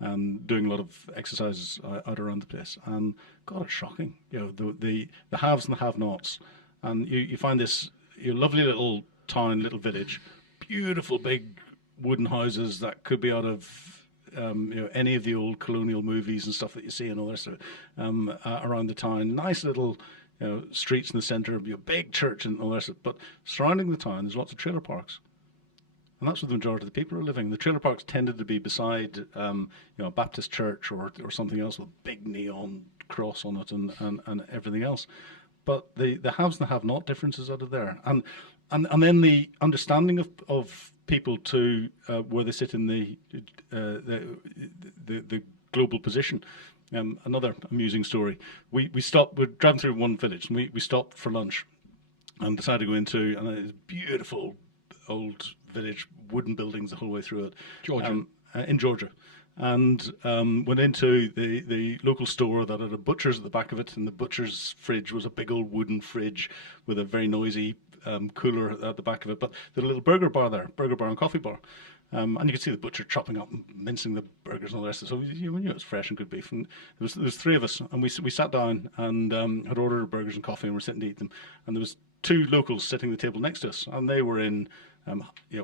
Doing a lot of exercises out around the place, and God, it's shocking. The haves and the have-nots, and you find this lovely little town, little village, beautiful big wooden houses that could be out of any of the old colonial movies and stuff that you see and all the rest of it around the town. Nice little streets in the centre, a big church and all the rest of it. But surrounding the town, there's lots of trailer parks. And that's where the majority of the people are living. The trailer parks tended to be beside, a Baptist church or something else with a big neon cross on it and everything else. But the haves and the have-not differences out of there, and then the understanding of people to where they sit in the global position. Another amusing story. We're driving through one village, and we stopped for lunch, and decided to go into a beautiful old village, wooden buildings the whole way through it. Georgia. In Georgia. And went into the local store that had a butcher's at the back of it, and the butcher's fridge was a big old wooden fridge with a very noisy cooler at the back of it. But there's a little burger bar and coffee bar. And you could see the butcher chopping up and mincing the burgers and all the rest of it. So you knew it was fresh and good beef. And there was three of us, and we sat down and had ordered burgers and coffee, and we're sitting to eat them. And there was two locals sitting at the table next to us, and they were in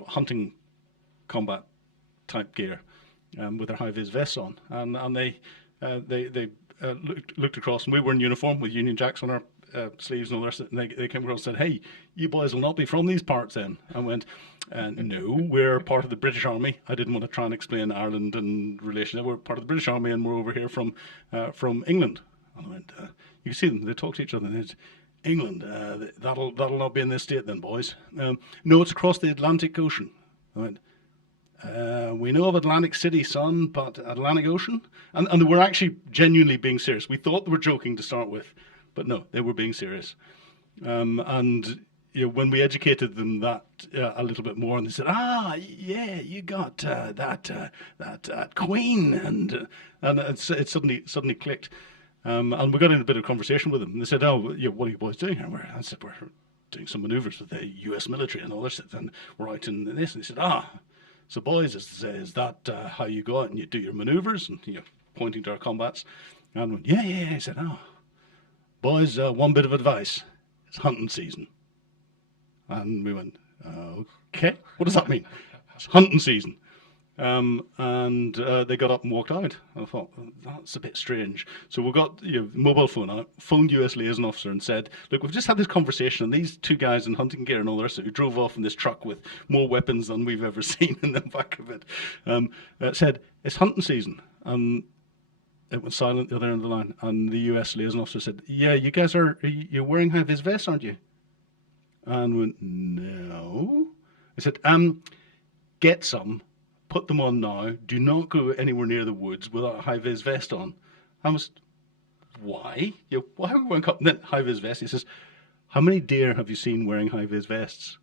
hunting combat type gear with their high vis vests on, and they looked across, and we were in uniform with Union Jacks on our sleeves and all the rest of it, and they came across and said, "Hey, you boys will not be from these parts then?" I went, "No, we're part of the British Army." I didn't want to try and explain Ireland and relation. We're part of the British Army, and we're over here from England. And I went, you can see them, they talk to each other, and England, that'll not be in this state then, boys. No, it's across the Atlantic Ocean. I went, we know of Atlantic City, son, but Atlantic Ocean? And they were actually genuinely being serious. We thought they were joking to start with, but no, they were being serious. And when we educated them that a little bit more, and they said, yeah, you got that Queen, and it suddenly clicked. And we got in a bit of conversation with them, and they said, what are you boys doing here? I said, we're doing some manoeuvres with the US military and all this, and we're out in this. And they said, so boys, is that how you go out and you do your manoeuvres? And pointing to our combats. And I went, yeah. He said, boys, one bit of advice. It's hunting season. And we went, okay, what does that mean? It's hunting season. And they got up and walked out. I thought, that's a bit strange. So we got mobile phone out, phoned US liaison officer and said, look, we've just had this conversation, and these two guys in hunting gear and all the rest of it, who drove off in this truck with more weapons than we've ever seen in the back of it, said, it's hunting season. And it went silent the other end of the line. And the US liaison officer said, yeah, you guys you're wearing high-vis vests, aren't you? And went, no. I said, get some, put them on now. Do not go anywhere near the woods without a high-vis vest on. I was, why? Why have we wearing high-vis vest? He says, how many deer have you seen wearing high-vis vests?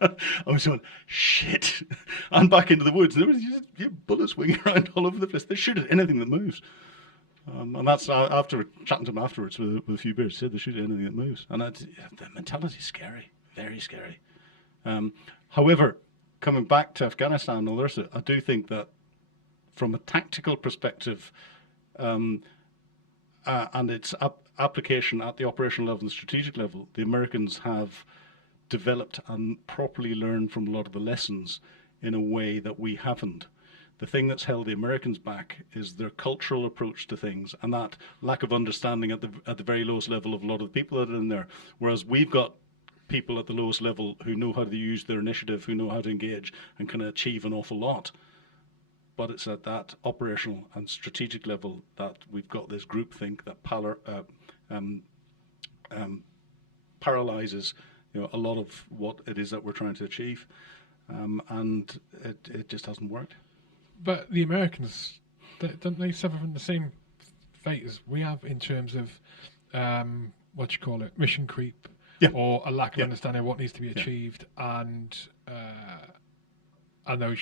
I was going, shit. And back into the woods. And there was just bullets winging around all over the place. They shoot at anything that moves. And that's after chatting to him afterwards with a few beers. Said they shoot at anything that moves. And the mentality's scary, very scary. However, coming back to Afghanistan and all the rest of it, I do think that from a tactical perspective, and its application at the operational level and strategic level, the Americans have developed and properly learned from a lot of the lessons in a way that we haven't. The thing that's held the Americans back is their cultural approach to things, and that lack of understanding at the very lowest level of a lot of the people that are in there. Whereas we've got people at the lowest level who know how to use their initiative, who know how to engage, and can achieve an awful lot. But it's at that operational and strategic level that we've got this groupthink that paralyzes a lot of what it is that we're trying to achieve, and it just hasn't worked. But the Americans, don't they suffer from the same fate as we have in terms of mission creep, or a lack of understanding of what needs to be achieved, and those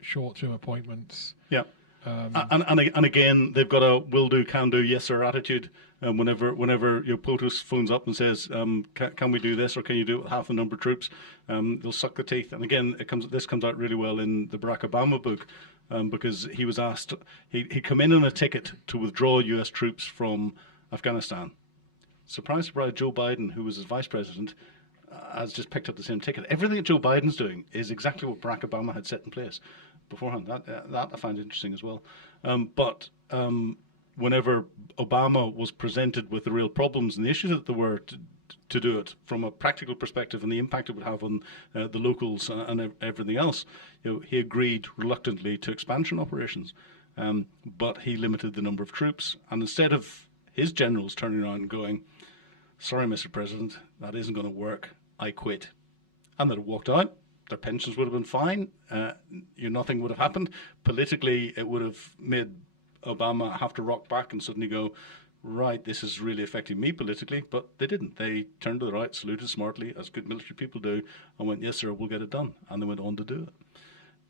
short-term appointments. Yeah. And again, they've got a will do, can do, yes sir attitude. Whenever POTUS phones up and says, can we do this, or can you do it with half the number of troops, they'll suck the teeth. And again, this comes out really well in the Barack Obama book, because he was asked, he'd come in on a ticket to withdraw US troops from Afghanistan. Surprise, surprise, Joe Biden, who was his vice president, has just picked up the same ticket. Everything that Joe Biden's doing is exactly what Barack Obama had set in place beforehand. That I find interesting as well. But whenever Obama was presented with the real problems and the issues that there were to do it from a practical perspective and the impact it would have on the locals and everything else, he agreed reluctantly to expansion operations. But he limited the number of troops. And instead of his generals turning around and going, sorry, Mr. President, that isn't going to work, I quit. And they'd have walked out. Their pensions would have been fine. Nothing would have happened. Politically, it would have made Obama have to rock back and suddenly go, right, this is really affecting me politically. But they didn't. They turned to the right, saluted smartly, as good military people do, and went, yes, sir, we'll get it done. And they went on to do it.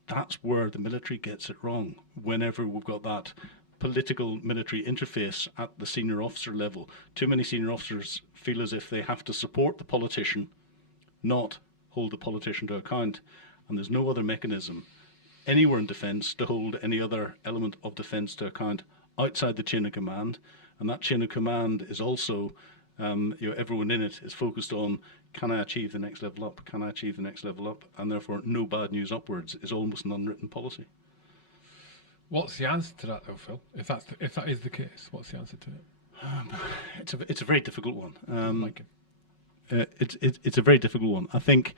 That's where the military gets it wrong. Whenever we've got that political military interface at the senior officer level, too many senior officers feel as if they have to support the politician, not hold the politician to account. And there's no other mechanism anywhere in defence to hold any other element of defence to account outside the chain of command. And that chain of command is also, everyone in it is focused on, can I achieve the next level up? Can I achieve the next level up? And therefore, no bad news upwards is almost an unwritten policy. What's the answer to that, though, Phil? If that is the case, what's the answer to it? It's a very difficult one. It's a very difficult one. I think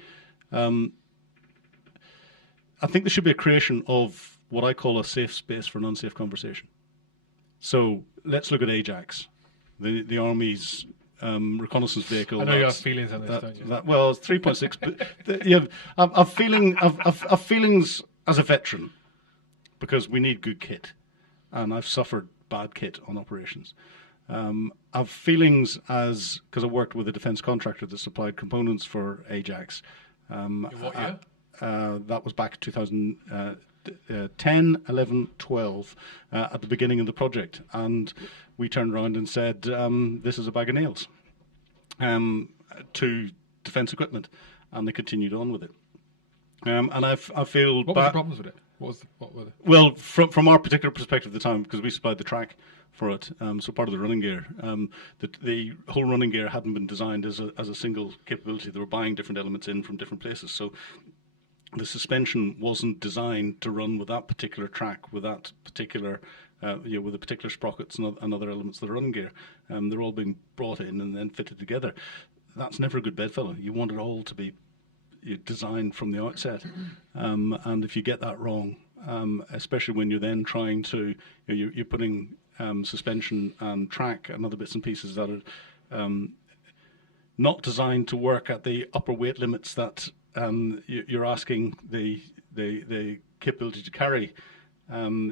there should be a creation of what I call a safe space for an unsafe conversation. So let's look at Ajax, the Army's reconnaissance vehicle. I know you have feelings on this, don't you? Well, it's 3.6. But I've feelings as a veteran, because we need good kit, and I've suffered bad kit on operations. I've feelings because I worked with a defence contractor that supplied components for Ajax. In what year? That was back in 2010, 11, 12, at the beginning of the project. And we turned around and said, this is a bag of nails to defence equipment. And they continued on with it. And I feel... What were the problems with it? What were they? Well, from our particular perspective at the time, because we supplied the track for it, so part of the running gear, the whole running gear hadn't been designed as a single capability. They were buying different elements in from different places. So the suspension wasn't designed to run with that particular track, with that particular, with the particular sprockets and other elements of the running gear. They're all being brought in and then fitted together. That's never a good bedfellow. You want it all to be designed from the outset, and if you get that wrong, especially when you're then trying to, you're putting suspension and track and other bits and pieces that are not designed to work at the upper weight limits that you're asking the capability to carry,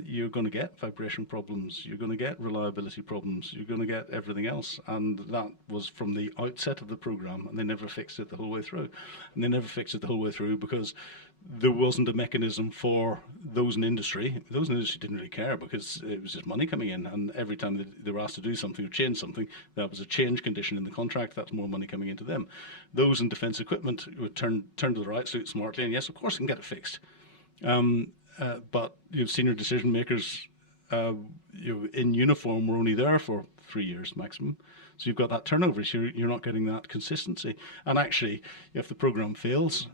you're going to get vibration problems, you're going to get reliability problems, you're going to get everything else. And that was from the outset of the program, and they never fixed it the whole way through. And they never fixed it the whole way through because there wasn't a mechanism for those in industry. Those in industry didn't really care because it was just money coming in, and every time they were asked to do something or change something, that was a change condition in the contract. That's more money coming into them. Those in defence equipment would turn to the right, suit smartly, and yes, of course, they can get it fixed. But senior decision makers in uniform were only there for 3 years maximum. So you've got that turnover, so you're not getting that consistency. And actually, if the program fails,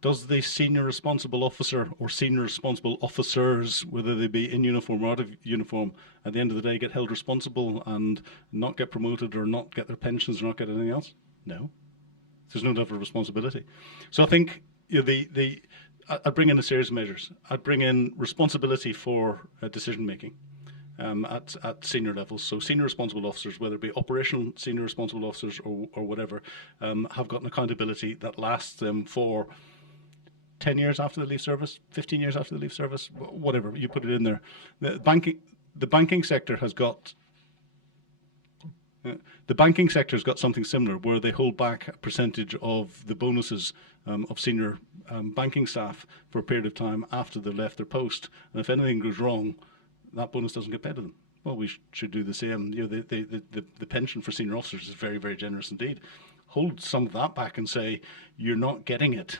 does the senior responsible officer or senior responsible officers, whether they be in uniform or out of uniform, at the end of the day get held responsible and not get promoted or not get their pensions or not get anything else? No. There's no level of responsibility. So I think I'd bring in a series of measures. I'd bring in responsibility for decision making at senior levels. So senior responsible officers, whether it be operational senior responsible officers or whatever, have got an accountability that lasts them for 10 years after they leave service, 15 years after they leave service, whatever, you put it in there. The banking sector has got something similar, where they hold back a percentage of the bonuses of senior banking staff for a period of time after they've left their post. And if anything goes wrong, that bonus doesn't get paid to them. Well, we should do the same. The pension for senior officers is very, very generous indeed. Hold some of that back and say, you're not getting it.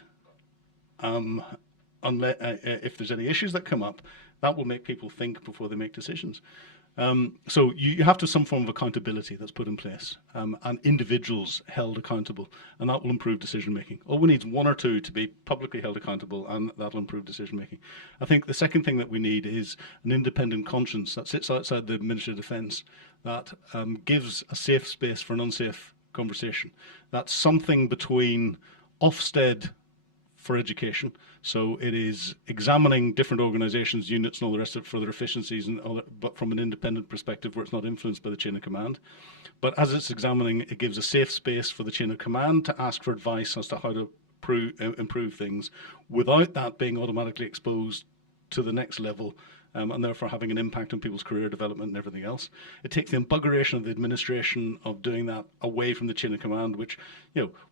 Unless, if there's any issues that come up, that will make people think before they make decisions. So you have to have some form of accountability that's put in place, and individuals held accountable, and that will improve decision making. All we need is one or two to be publicly held accountable, and that'll improve decision making. I think the second thing that we need is an independent conscience that sits outside the Ministry of Defence, that gives a safe space for an unsafe conversation. That's something between Ofsted for education. So it is examining different organisations, units and all the rest of it for their efficiencies, but from an independent perspective where it's not influenced by the chain of command. But as it's examining, it gives a safe space for the chain of command to ask for advice as to how to improve things without that being automatically exposed to the next level, and therefore having an impact on people's career development and everything else. It takes the embuggeration of the administration of doing that away from the chain of command, which,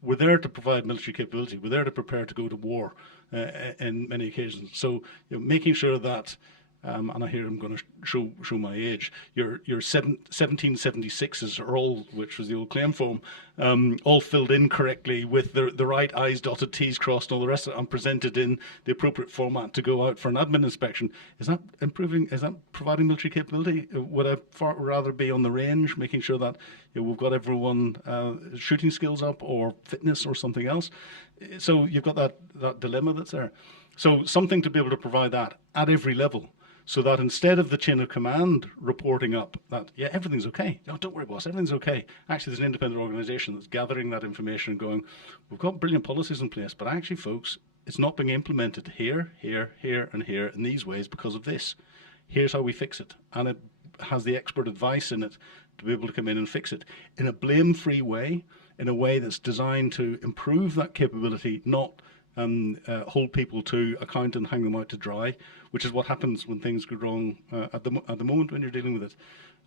we're there to provide military capability. We're there to prepare to go to war in many occasions. So, making sure that, and I hear I'm going to show my age, your 1776s are all, which was the old claim form, all filled in correctly with the right I's dotted, T's crossed, and all the rest of it, and presented in the appropriate format to go out for an admin inspection. Is that improving? Is that providing military capability? Would I far rather be on the range, making sure that we've got everyone shooting skills up, or fitness, or something else? So you've got that dilemma that's there. So something to be able to provide that at every level, so that instead of the chain of command reporting up that, everything's okay. No, don't worry, boss, everything's okay. Actually, there's an independent organisation that's gathering that information and going, we've got brilliant policies in place, but actually, folks, it's not being implemented here, here, here, and here in these ways because of this. Here's how we fix it. And has the expert advice in it to be able to come in and fix it in a blame-free way, in a way that's designed to improve that capability, not hold people to account and hang them out to dry, which is what happens when things go wrong at the moment when you're dealing with it.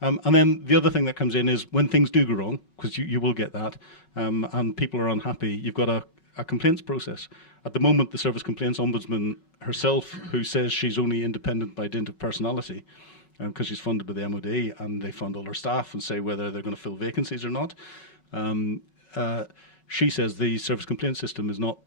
And then the other thing that comes in is when things do go wrong, because you will get that, and people are unhappy, you've got a complaints process. At the moment, the Service Complaints Ombudsman herself, who says she's only independent by dint of personality, because she's funded by the MOD, and they fund all her staff and say whether they're going to fill vacancies or not, she says the service complaint system is not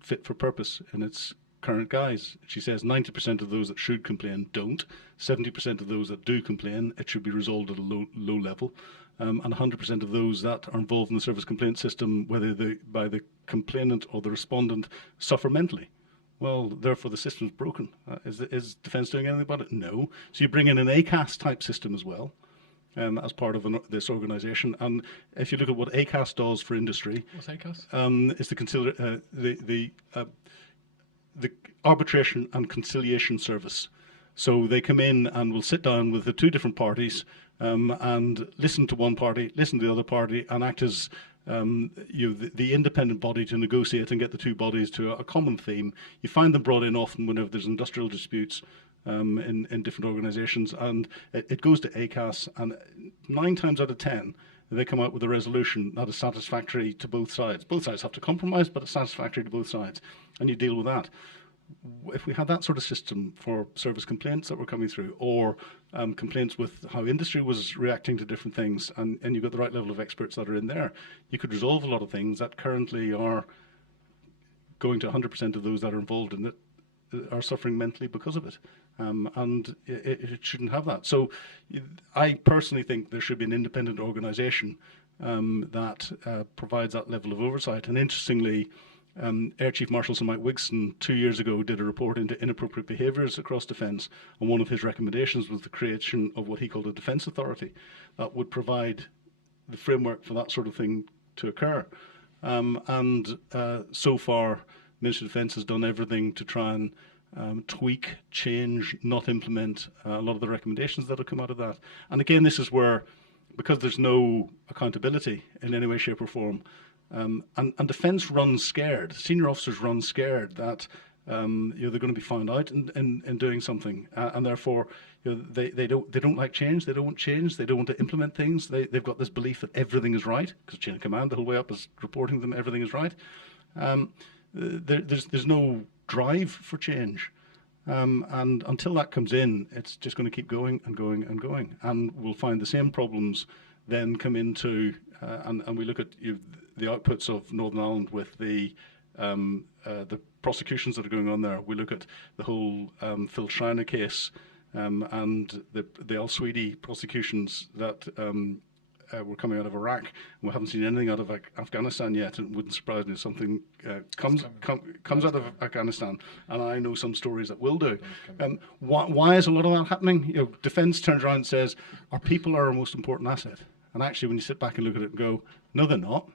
fit for purpose in its current guise. She says 90% of those that should complain don't, 70% of those that do complain, it should be resolved at a low level, and 100% of those that are involved in the service complaint system, whether by the complainant or the respondent, suffer mentally. Well, therefore the system's broken. Is Defence doing anything about it? No. So you bring in an ACAS type system as well, as part of this organisation. And if you look at what ACAS does for industry, what's ACAS? Is to consider the arbitration and conciliation service. So they come in and will sit down with the two different parties and listen to one party, listen to the other party, and act as the independent body to negotiate and get the two bodies to a common theme. You find them brought in often whenever there's industrial disputes in different organisations, and it goes to ACAS, and 9 times out of 10 they come out with a resolution that is satisfactory to both sides. Both sides have to compromise, but it's satisfactory to both sides, and you deal with that. If we had that sort of system for service complaints that were coming through, or complaints with how industry was reacting to different things, and you've got the right level of experts that are in there, you could resolve a lot of things that currently are going to 100% of those that are involved in it are suffering mentally because of it. And it shouldn't have that. So I personally think there should be an independent organisation that provides that level of oversight. And interestingly, Air Chief Marshal Sir Mike Wigson 2 years ago did a report into inappropriate behaviours across Defence, and one of his recommendations was the creation of what he called a Defence Authority that would provide the framework for that sort of thing to occur. So far, Ministry of Defence has done everything to try and tweak, change, not implement a lot of the recommendations that have come out of that. And again, this is where, because there's no accountability in any way, shape or form, and Defence runs scared, senior officers run scared that they're going to be found out in doing something, and therefore they don't like change, they don't want change, they don't want to implement things, they've got this belief that everything is right, because chain of command the whole way up is reporting to them everything is right. There's no drive for change, and until that comes in, it's just going to keep going and going and going, and we'll find the same problems then come into and we look at the outputs of Northern Ireland with the prosecutions that are going on there. We look at the whole Phil Schreiner case and the Al Sweeney prosecutions that were coming out of Iraq, and we haven't seen anything out of Afghanistan yet. It wouldn't surprise me if something comes out of Afghanistan, and I know some stories that will do. Why is a lot of that happening? Defence turns around and says our people are our most important asset, and actually when you sit back and look at it and go, no they're not,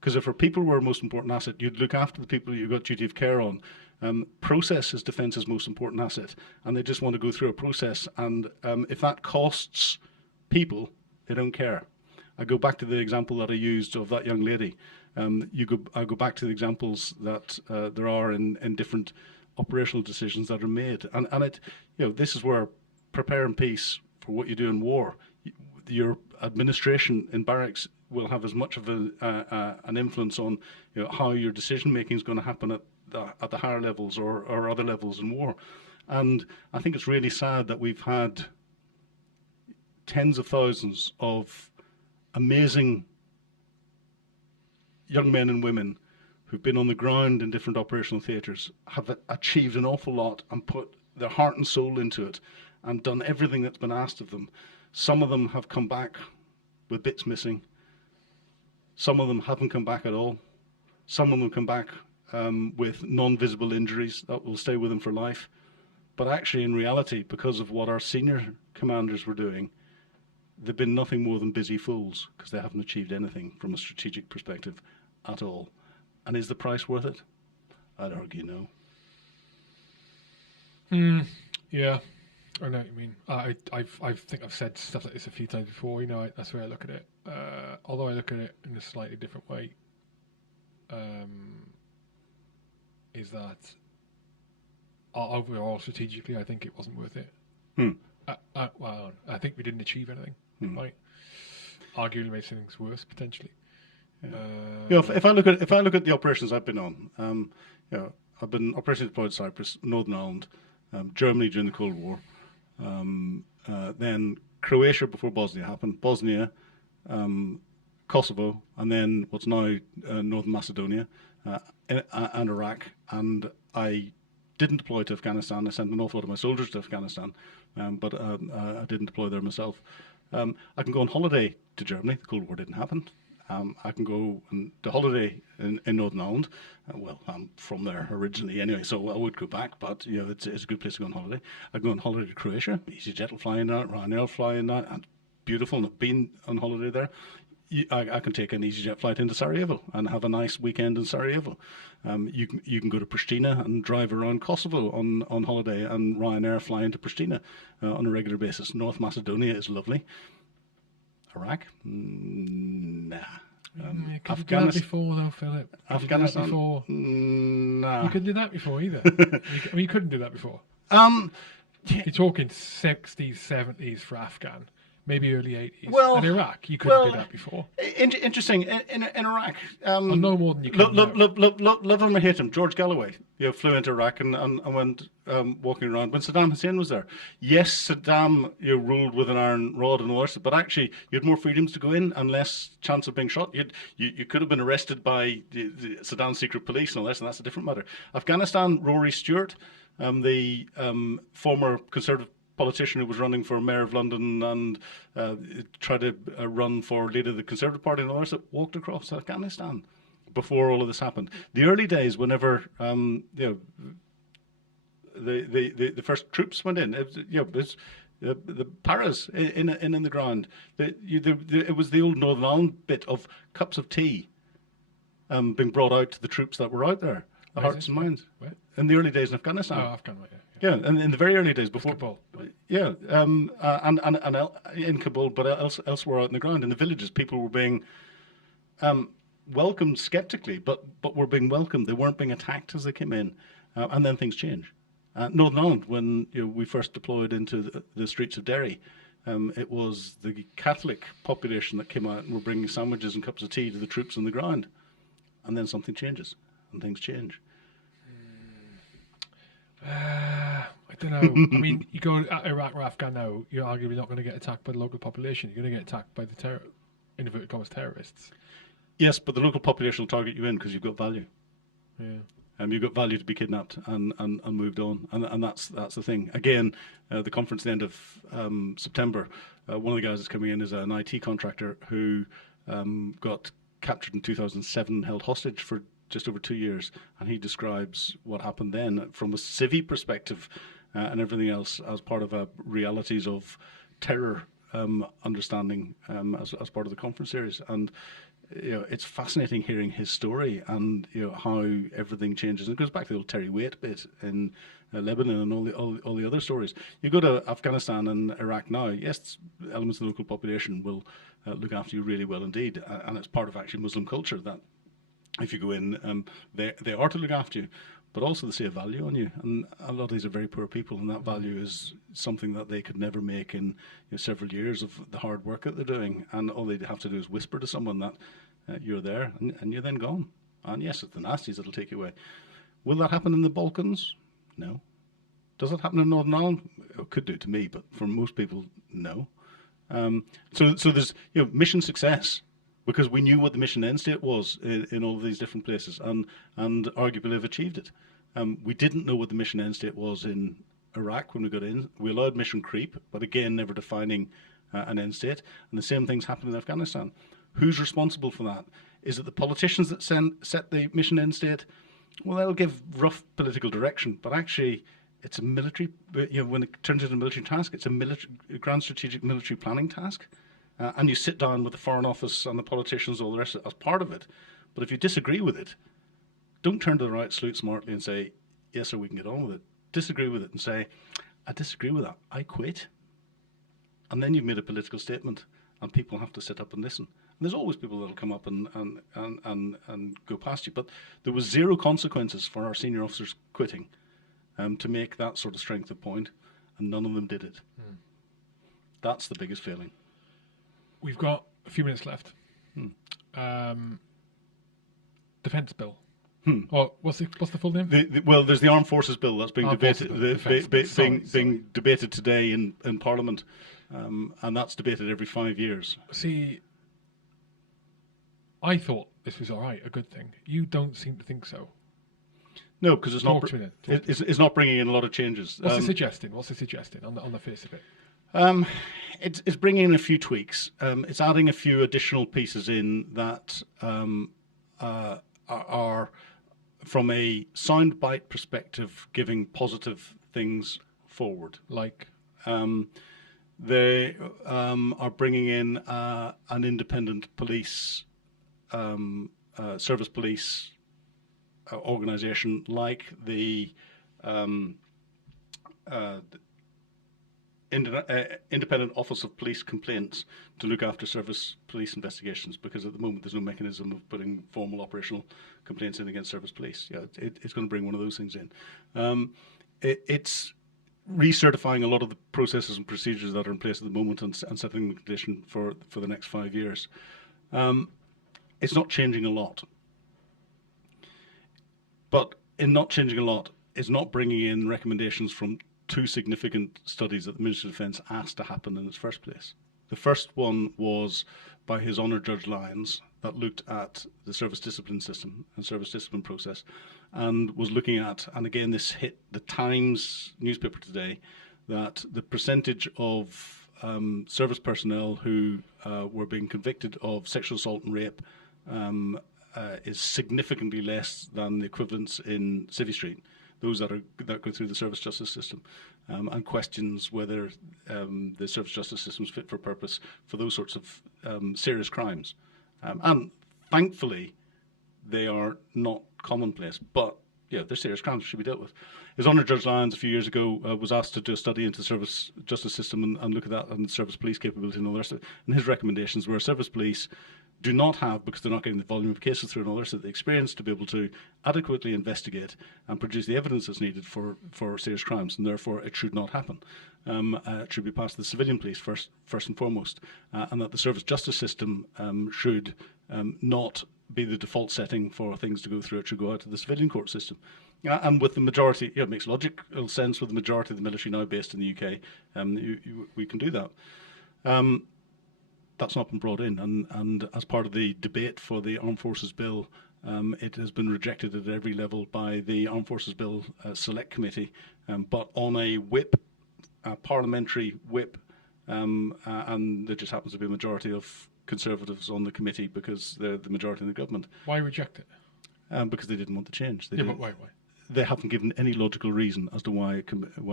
because if our people were our most important asset, you'd look after the people you've got duty of care on. Process is Defence's most important asset, and they just want to go through a process, and if that costs people, they don't care. I go back to the example that I used of that young lady. I go back to the examples that there are in different operational decisions that are made, and this is where prepare in peace for what you do in war. Your administration in barracks will have as much of an influence on how your decision making is going to happen at the higher levels or other levels in war. And I think it's really sad that we've had tens of thousands of amazing young men and women who've been on the ground in different operational theatres, have achieved an awful lot and put their heart and soul into it and done everything that's been asked of them. Some of them have come back with bits missing. Some of them haven't come back at all. Some of them come back with non-visible injuries that will stay with them for life. But actually, in reality, because of what our senior commanders were doing, they've been nothing more than busy fools, because they haven't achieved anything from a strategic perspective at all. And is the price worth it? I'd argue no. Yeah. I know what you mean. I think I've said stuff like this a few times before. That's the way I look at it. Although I look at it in a slightly different way. Is that overall strategically, I think it wasn't worth it. Well, I think we didn't achieve anything. Right? Arguably made things worse potentially. Yeah. If I look at the operations I've been on, I've been operations deployed Cyprus, Northern Ireland, Germany during the Cold War, then Croatia before Bosnia happened, Bosnia, Kosovo, and then what's now Northern Macedonia, and Iraq. And I didn't deploy to Afghanistan. I sent an awful lot of my soldiers to Afghanistan, but I didn't deploy there myself. I can go on holiday to Germany. The Cold War didn't happen. I can go on the holiday in Northern Ireland. Well, I'm from there originally anyway, so I would go back, but it's a good place to go on holiday. I go on holiday to Croatia. EasyJet will fly in that, Ryanair will fly in that, and beautiful, and I've been on holiday there. I can take an EasyJet flight into Sarajevo and have a nice weekend in Sarajevo. You can go to Pristina and drive around Kosovo on holiday, and Ryanair fly into Pristina on a regular basis. North Macedonia is lovely. Iraq? Nah. You couldn't do that before, though, Philip. Afghanistan? Before? Nah. You couldn't do that before either. You couldn't do that before. You're talking 60s, 70s for Afghan. Maybe early 80s. Well, in Iraq, you couldn't do that before. Interesting. In Iraq, no more than you can. Love him or hate him, George Galloway, flew into Iraq and went walking around when Saddam Hussein was there. Yes, Saddam ruled with an iron rod and all this, but actually you had more freedoms to go in and less chance of being shot. You could have been arrested by the Saddam's secret police and all this, and that's a different matter. Afghanistan, Rory Stewart, the former Conservative politician who was running for mayor of London and tried to run for leader of the Conservative Party and others, that walked across Afghanistan before all of this happened. The early days, whenever the first troops went in, it was the paras in the ground. It was the old Northern Ireland bit of cups of tea being brought out to the troops that were out there, the hearts and minds. Where? In the early days in Afghanistan. Oh, Afghan, yeah. Yeah, and in the very early days before Kabul. Yeah, and in Kabul, but elsewhere out in the ground, in the villages, people were being welcomed skeptically, but were being welcomed. They weren't being attacked as they came in, and then things change. Northern Ireland, when we first deployed into the streets of Derry, it was the Catholic population that came out and were bringing sandwiches and cups of tea to the troops on the ground, and then something changes, and things change. I don't know. I mean, you go to Iraq or Afghan now, you're arguably not going to get attacked by the local population. You're going to get attacked by the inverted commas terrorists. Yes, but the local population will target you in because you've got value. Yeah. You've got value to be kidnapped and moved on, and that's the thing. Again, the conference at the end of September, one of the guys that's coming in is an IT contractor who got captured in 2007, held hostage for just over 2 years, and he describes what happened then from a civvy perspective and everything else as part of a realities of terror understanding as part of the conference series. And it's fascinating hearing his story and how everything changes. And it goes back to the old Terry Waite bit in Lebanon and all the other stories. You go to Afghanistan and Iraq now, yes, elements of the local population will look after you really well indeed, and it's part of actually Muslim culture that if you go in, they are to look after you, but also they see a value on you. And a lot of these are very poor people, and that value is something that they could never make in several years of the hard work that they're doing. And all they have to do is whisper to someone that you're there, and you're then gone. And yes, it's the nasties that'll take you away. Will that happen in the Balkans? No. Does it happen in Northern Ireland? It could do to me, but for most people, no. So there's mission success, because we knew what the mission end state was in all of these different places, and arguably have achieved it. We didn't know what the mission end state was in Iraq when we got in. We allowed mission creep, but again, never defining an end state. And the same things happen in Afghanistan. Who's responsible for that? Is it the politicians that set the mission end state? Well, they'll give rough political direction, but actually, it's a military. When it turns into a military task, it's a grand strategic military planning task. And you sit down with the Foreign Office and the politicians, all the rest of it, as part of it. But if you disagree with it, don't turn to the right salute smartly and say, yes, sir, we can get on with it. Disagree with it and say, I disagree with that. I quit. And then you've made a political statement, and people have to sit up and listen. And there's always people that'll come up and go past you. But there was zero consequences for our senior officers quitting to make that sort of strength of point, and none of them did it. That's the biggest failing. We've got a few minutes left. Defence bill. Or what's the full name? Well, there's the Armed Forces Bill that's being being debated today in Parliament, and that's debated every 5 years. See, I thought this was all right, a good thing. You don't seem to think so. No, because it's not bringing in a lot of changes. What's it suggesting? What's it suggesting on the face of it? It's bringing in a few tweaks. It's adding a few additional pieces in that are, from a soundbite perspective, giving positive things forward. Like? They are bringing in an independent police, service police organisation, like the Independent Office of Police Complaints, to look after service police investigations, because at the moment there's no mechanism of putting formal operational complaints in against service police. Yeah, it's going to bring one of those things in. It's recertifying a lot of the processes and procedures that are in place at the moment and setting the condition for the next 5 years. It's not changing a lot. But in not changing a lot, it's not bringing in recommendations from two significant studies that the Ministry of Defence asked to happen in its first place. The first one was by His Honour Judge Lyons, that looked at the service discipline system and service discipline process, and was looking at, and again this hit the Times newspaper today, that the percentage of service personnel who were being convicted of sexual assault and rape is significantly less than the equivalents in Civvy Street, those that go through the service justice system, and questions whether the service justice system is fit for purpose for those sorts of serious crimes. And thankfully, they are not commonplace, but yeah, they're serious crimes, should be dealt with. His Honour Judge Lyons, a few years ago, was asked to do a study into the service justice system and look at that and the service police capability and all the rest of it. And his recommendations were service police do not have, because they're not getting the volume of cases through and all the rest of the experience to be able to adequately investigate and produce the evidence that's needed for serious crimes, and therefore it should not happen. It should be passed to the civilian police first and foremost, and that the service justice system should not be the default setting for things to go through. It should go out to the civilian court system. And with the majority, it makes logical sense with the majority of the military now based in the UK, we can do that. That's not been brought in, and as part of the debate for the Armed Forces Bill, it has been rejected at every level by the Armed Forces Bill Select Committee, but on a whip, a parliamentary whip, and there just happens to be a majority of Conservatives on the committee because they're the majority in the government. Why reject it? Because they didn't want to change. But why? They haven't given any logical reason as to why it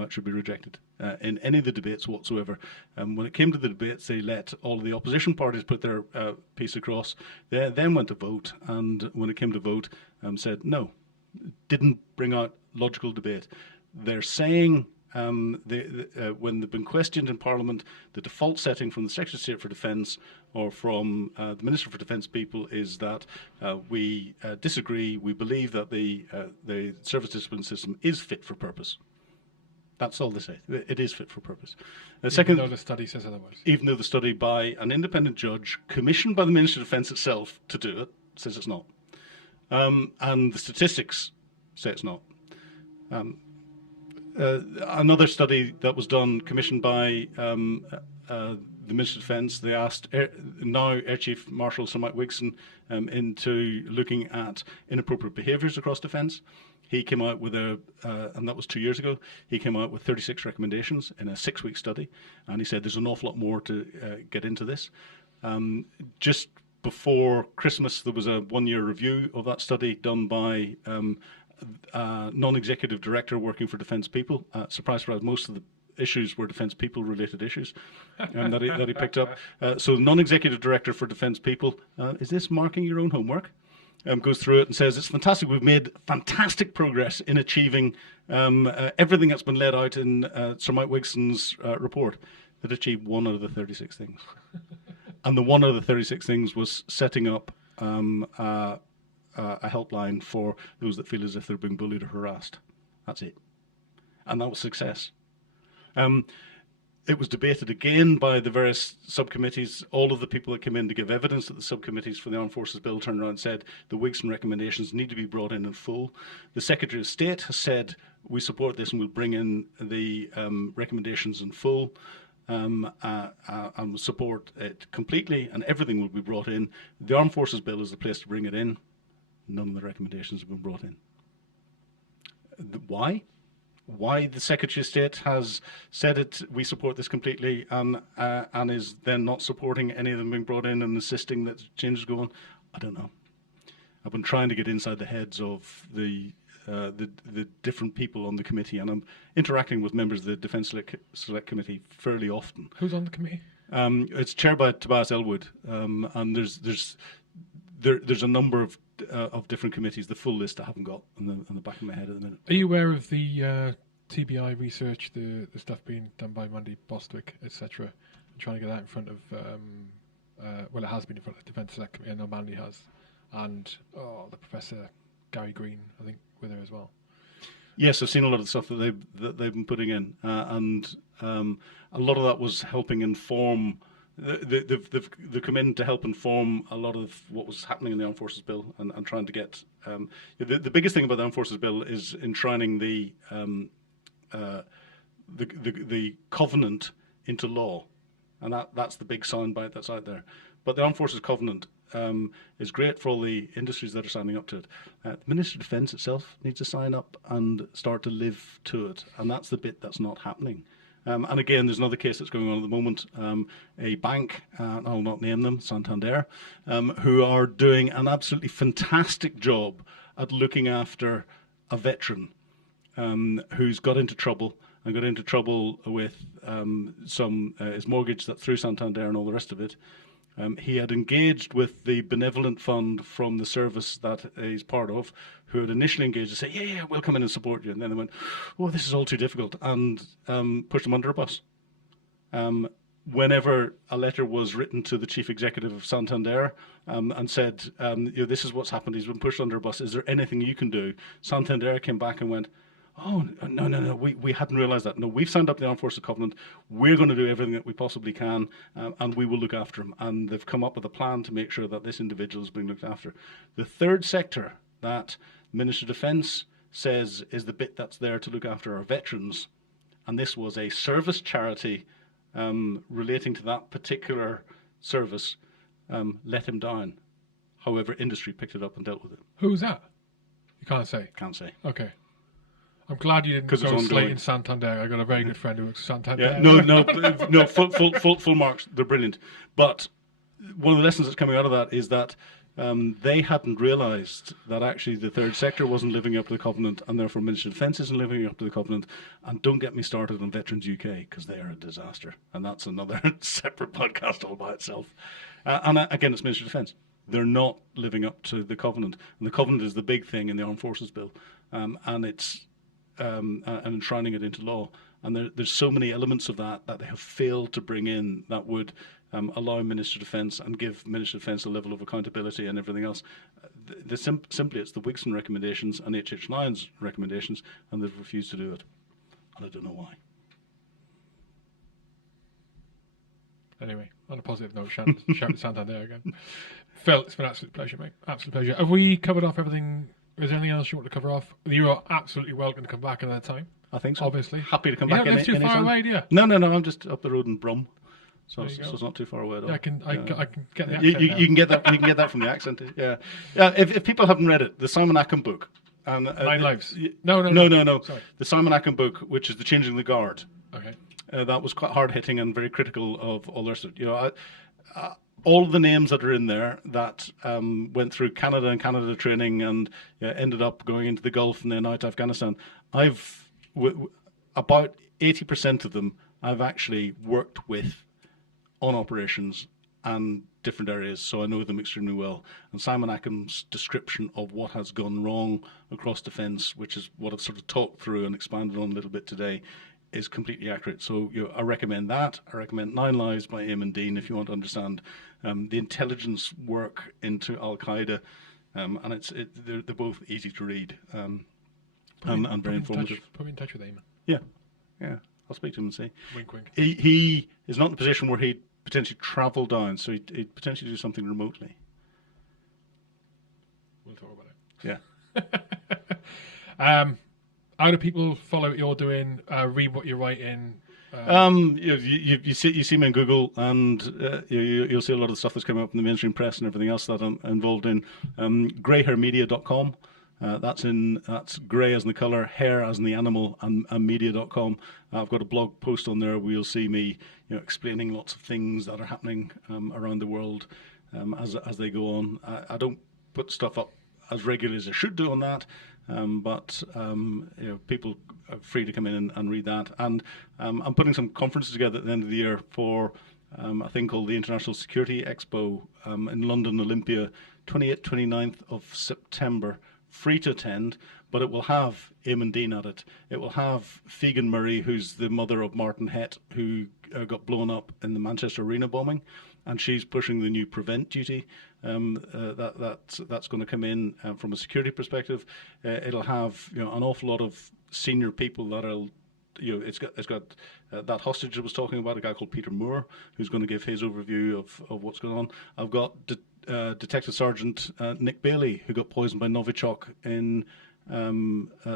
should be rejected in any of the debates whatsoever. When it came to the debates, they let all of the opposition parties put their piece across. They then went to vote, and when it came to vote, said no. Didn't bring out logical debate. They're saying, when they've been questioned in Parliament, the default setting from the Secretary of State for Defence or from the Minister for Defence People is that we disagree. We believe that the service discipline system is fit for purpose. That's all they say. It is fit for purpose. Even though the study says otherwise. Even though the study by an independent judge, commissioned by the Ministry of Defence itself to do it, says it's not. And the statistics say it's not. Another study that was done, commissioned by the Ministry of Defence, they asked now Air Chief Marshal Sir Mike Wigson into looking at inappropriate behaviours across defence. He came out with and that was 2 years ago, he came out with 36 recommendations in a 6-week study, and he said there's an awful lot more to get into this. Just before Christmas, there was a 1-year review of that study done by non-executive director working for Defence People. Surprise, most of the issues were Defence People related issues that he picked up. So non-executive director for Defence People, is this marking your own homework? goes through it and says, it's fantastic, we've made fantastic progress in achieving everything that's been laid out in Sir Mike Wigston's report. They'd achieved 1 out of the 36 things. And the 1 out of the 36 things was setting up a helpline for those that feel as if they're being bullied or harassed. That's it. And that was success. It was debated again by the various subcommittees. All of the people that came in to give evidence at the subcommittees for the Armed Forces Bill turned around and said the Wigston recommendations need to be brought in full. The Secretary of State has said we support this and we'll bring in the recommendations in full and we'll support it completely, and everything will be brought in. The Armed Forces Bill is the place to bring it in. None of the recommendations have been brought in. Why? Why the Secretary of State has said it, we support this completely, and is then not supporting any of them being brought in and insisting that changes go on, I don't know. I've been trying to get inside the heads of the different people on the committee, and I'm interacting with members of the Defence Select Committee fairly often. Who's on the committee? It's chaired by Tobias Elwood, and there's a number of different committees. The full list I haven't got on the back of my head at the minute. Are you aware of the TBI research, the stuff being done by Mandy Bostwick, etc., and trying to get that in front of, well, it has been in front of the Defence Select Committee, I know Mandy has, and the Professor Gary Green, I think, with her as well. Yes, I've seen a lot of the stuff that they've been putting in, and a lot of that was helping inform. They've come in to help inform a lot of what was happening in the Armed Forces Bill, and trying to get the biggest thing about the Armed Forces Bill is enshrining the covenant into law, and that's the big soundbite that's out there. But the Armed Forces Covenant is great for all the industries that are signing up to it. The Ministry of Defence itself needs to sign up and start to live to it, and that's the bit that's not happening. And again, there's another case that's going on at the moment. A bank, I'll not name them, Santander, who are doing an absolutely fantastic job at looking after a veteran who's got into trouble with his mortgage that's through Santander and all the rest of it. He had engaged with the benevolent fund from the service that he's part of, who had initially engaged to say, yeah, we'll come in and support you. And then they went, oh, this is all too difficult, and pushed him under a bus. Whenever a letter was written to the chief executive of Santander and said, this is what's happened, he's been pushed under a bus, is there anything you can do? Santander came back and went, oh, no, we hadn't realised that. No, we've signed up the Armed Forces Covenant. We're going to do everything that we possibly can, and we will look after him. And they've come up with a plan to make sure that this individual is being looked after. The third sector that Ministry of Defence says is the bit that's there to look after our veterans, and this was a service charity relating to that particular service, let him down. However, industry picked it up and dealt with it. Who's that? You can't say? Can't say. Okay. I'm glad you didn't go slating Santander. I got a very good friend who works for Santander. Yeah, no, full marks. They're brilliant. But one of the lessons that's coming out of that is that they hadn't realised that actually the third sector wasn't living up to the covenant, and therefore Ministry of Defence isn't living up to the covenant. And don't get me started on Veterans UK, because they are a disaster, and that's another separate podcast all by itself. And again, it's Ministry of Defence. They're not living up to the covenant, and the covenant is the big thing in the Armed Forces Bill, and it's and enshrining it into law. And there's so many elements of that they have failed to bring in that would allow Ministry of Defence and give Ministry of Defence a level of accountability and everything else. Simply, it's the Wigston recommendations and H.H. Lyon's recommendations, and they've refused to do it. And I don't know why. Anyway, on a positive note, shout to Santander again. Phil, it's been an absolute pleasure, mate. Absolute pleasure. Have we covered off everything? Is there anything else you want to cover off? You are absolutely welcome to come back another time. I think so. Obviously. Happy to come back. You don't live too far away, do you? No. I'm just up the road in Brum, so it's not too far away at all. Yeah, I can get the accent. You can get that. You can get that from the accent. Yeah. If people haven't read it, the Simon Akin book. And, 9 Lives. No. Sorry. The Simon Akin book, which is The Changing the Guard. Okay. That was quite hard hitting and very critical of all the rest of it. All of the names that are in there that went through Canada and Canada training and ended up going into the Gulf and then out to Afghanistan, about 80% of them I've actually worked with on operations and different areas, so I know them extremely well. And Simon Ackham's description of what has gone wrong across defence, which is what I've sort of talked through and expanded on a little bit today, is completely accurate. So I recommend that. I recommend 9 Lives by Eamon Dean if you want to understand the intelligence work into Al-Qaeda, and they're both easy to read and very informative. Put me in touch with Eamon. Yeah. I'll speak to him and see. Wink, wink. He is not in a position where he'd potentially travel down, so he'd potentially do something remotely. We'll talk about it. Yeah. How do people follow what you're doing? Read what you're writing? You see me on Google, and you'll see a lot of the stuff that's coming up in the mainstream press and everything else that I'm involved in. GreyHareMedia.com. That's grey as in the colour, hair as in the animal, and media.com. I've got a blog post on there where you'll see me explaining lots of things that are happening around the world as they go on. I don't put stuff up as regularly as I should do on that, but people are free to come in and read that. And I'm putting some conferences together at the end of the year for a thing called the International Security Expo in London, Olympia, 28th, 29th of September. Free to attend, but it will have Eamon Dean at it. It will have Fegan Murray, who's the mother of Martin Hett, who got blown up in the Manchester Arena bombing, and she's pushing the new prevent duty. That's going to come in from a security perspective. It'll have an awful lot of senior people that'll. It's got that hostage I was talking about, a guy called Peter Moore, who's going to give his overview of what's going on. I've got Detective Sergeant Nick Bailey, who got poisoned by Novichok in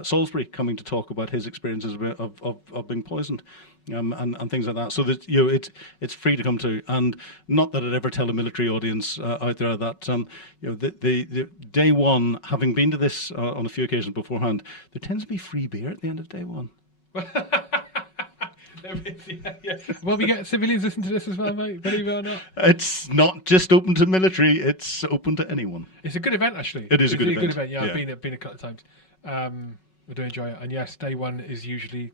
Salisbury, coming to talk about his experiences of being poisoned and things like that. So that it's free to come to, and not that I'd ever tell a military audience out there that the day one, having been to this on a few occasions beforehand, there tends to be free beer at the end of day one. Yeah. Well, we get civilians listen to this as well, mate. Believe it or not, it's not just open to military; it's open to anyone. It's a good event, actually. It is a good event. Yeah, I've been a couple of times. I do enjoy it, and yes, day one is usually.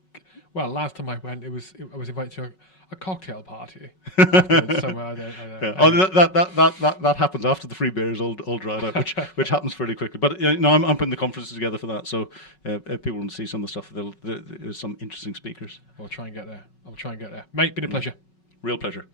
Well, last time I went, I was invited to a cocktail party. So that happens after the free beer is all dried out, which happens fairly quickly. But I'm putting the conferences together for that, so if people want to see some of the stuff, there's some interesting speakers. I'll try and get there. Mate, been a pleasure. Real pleasure.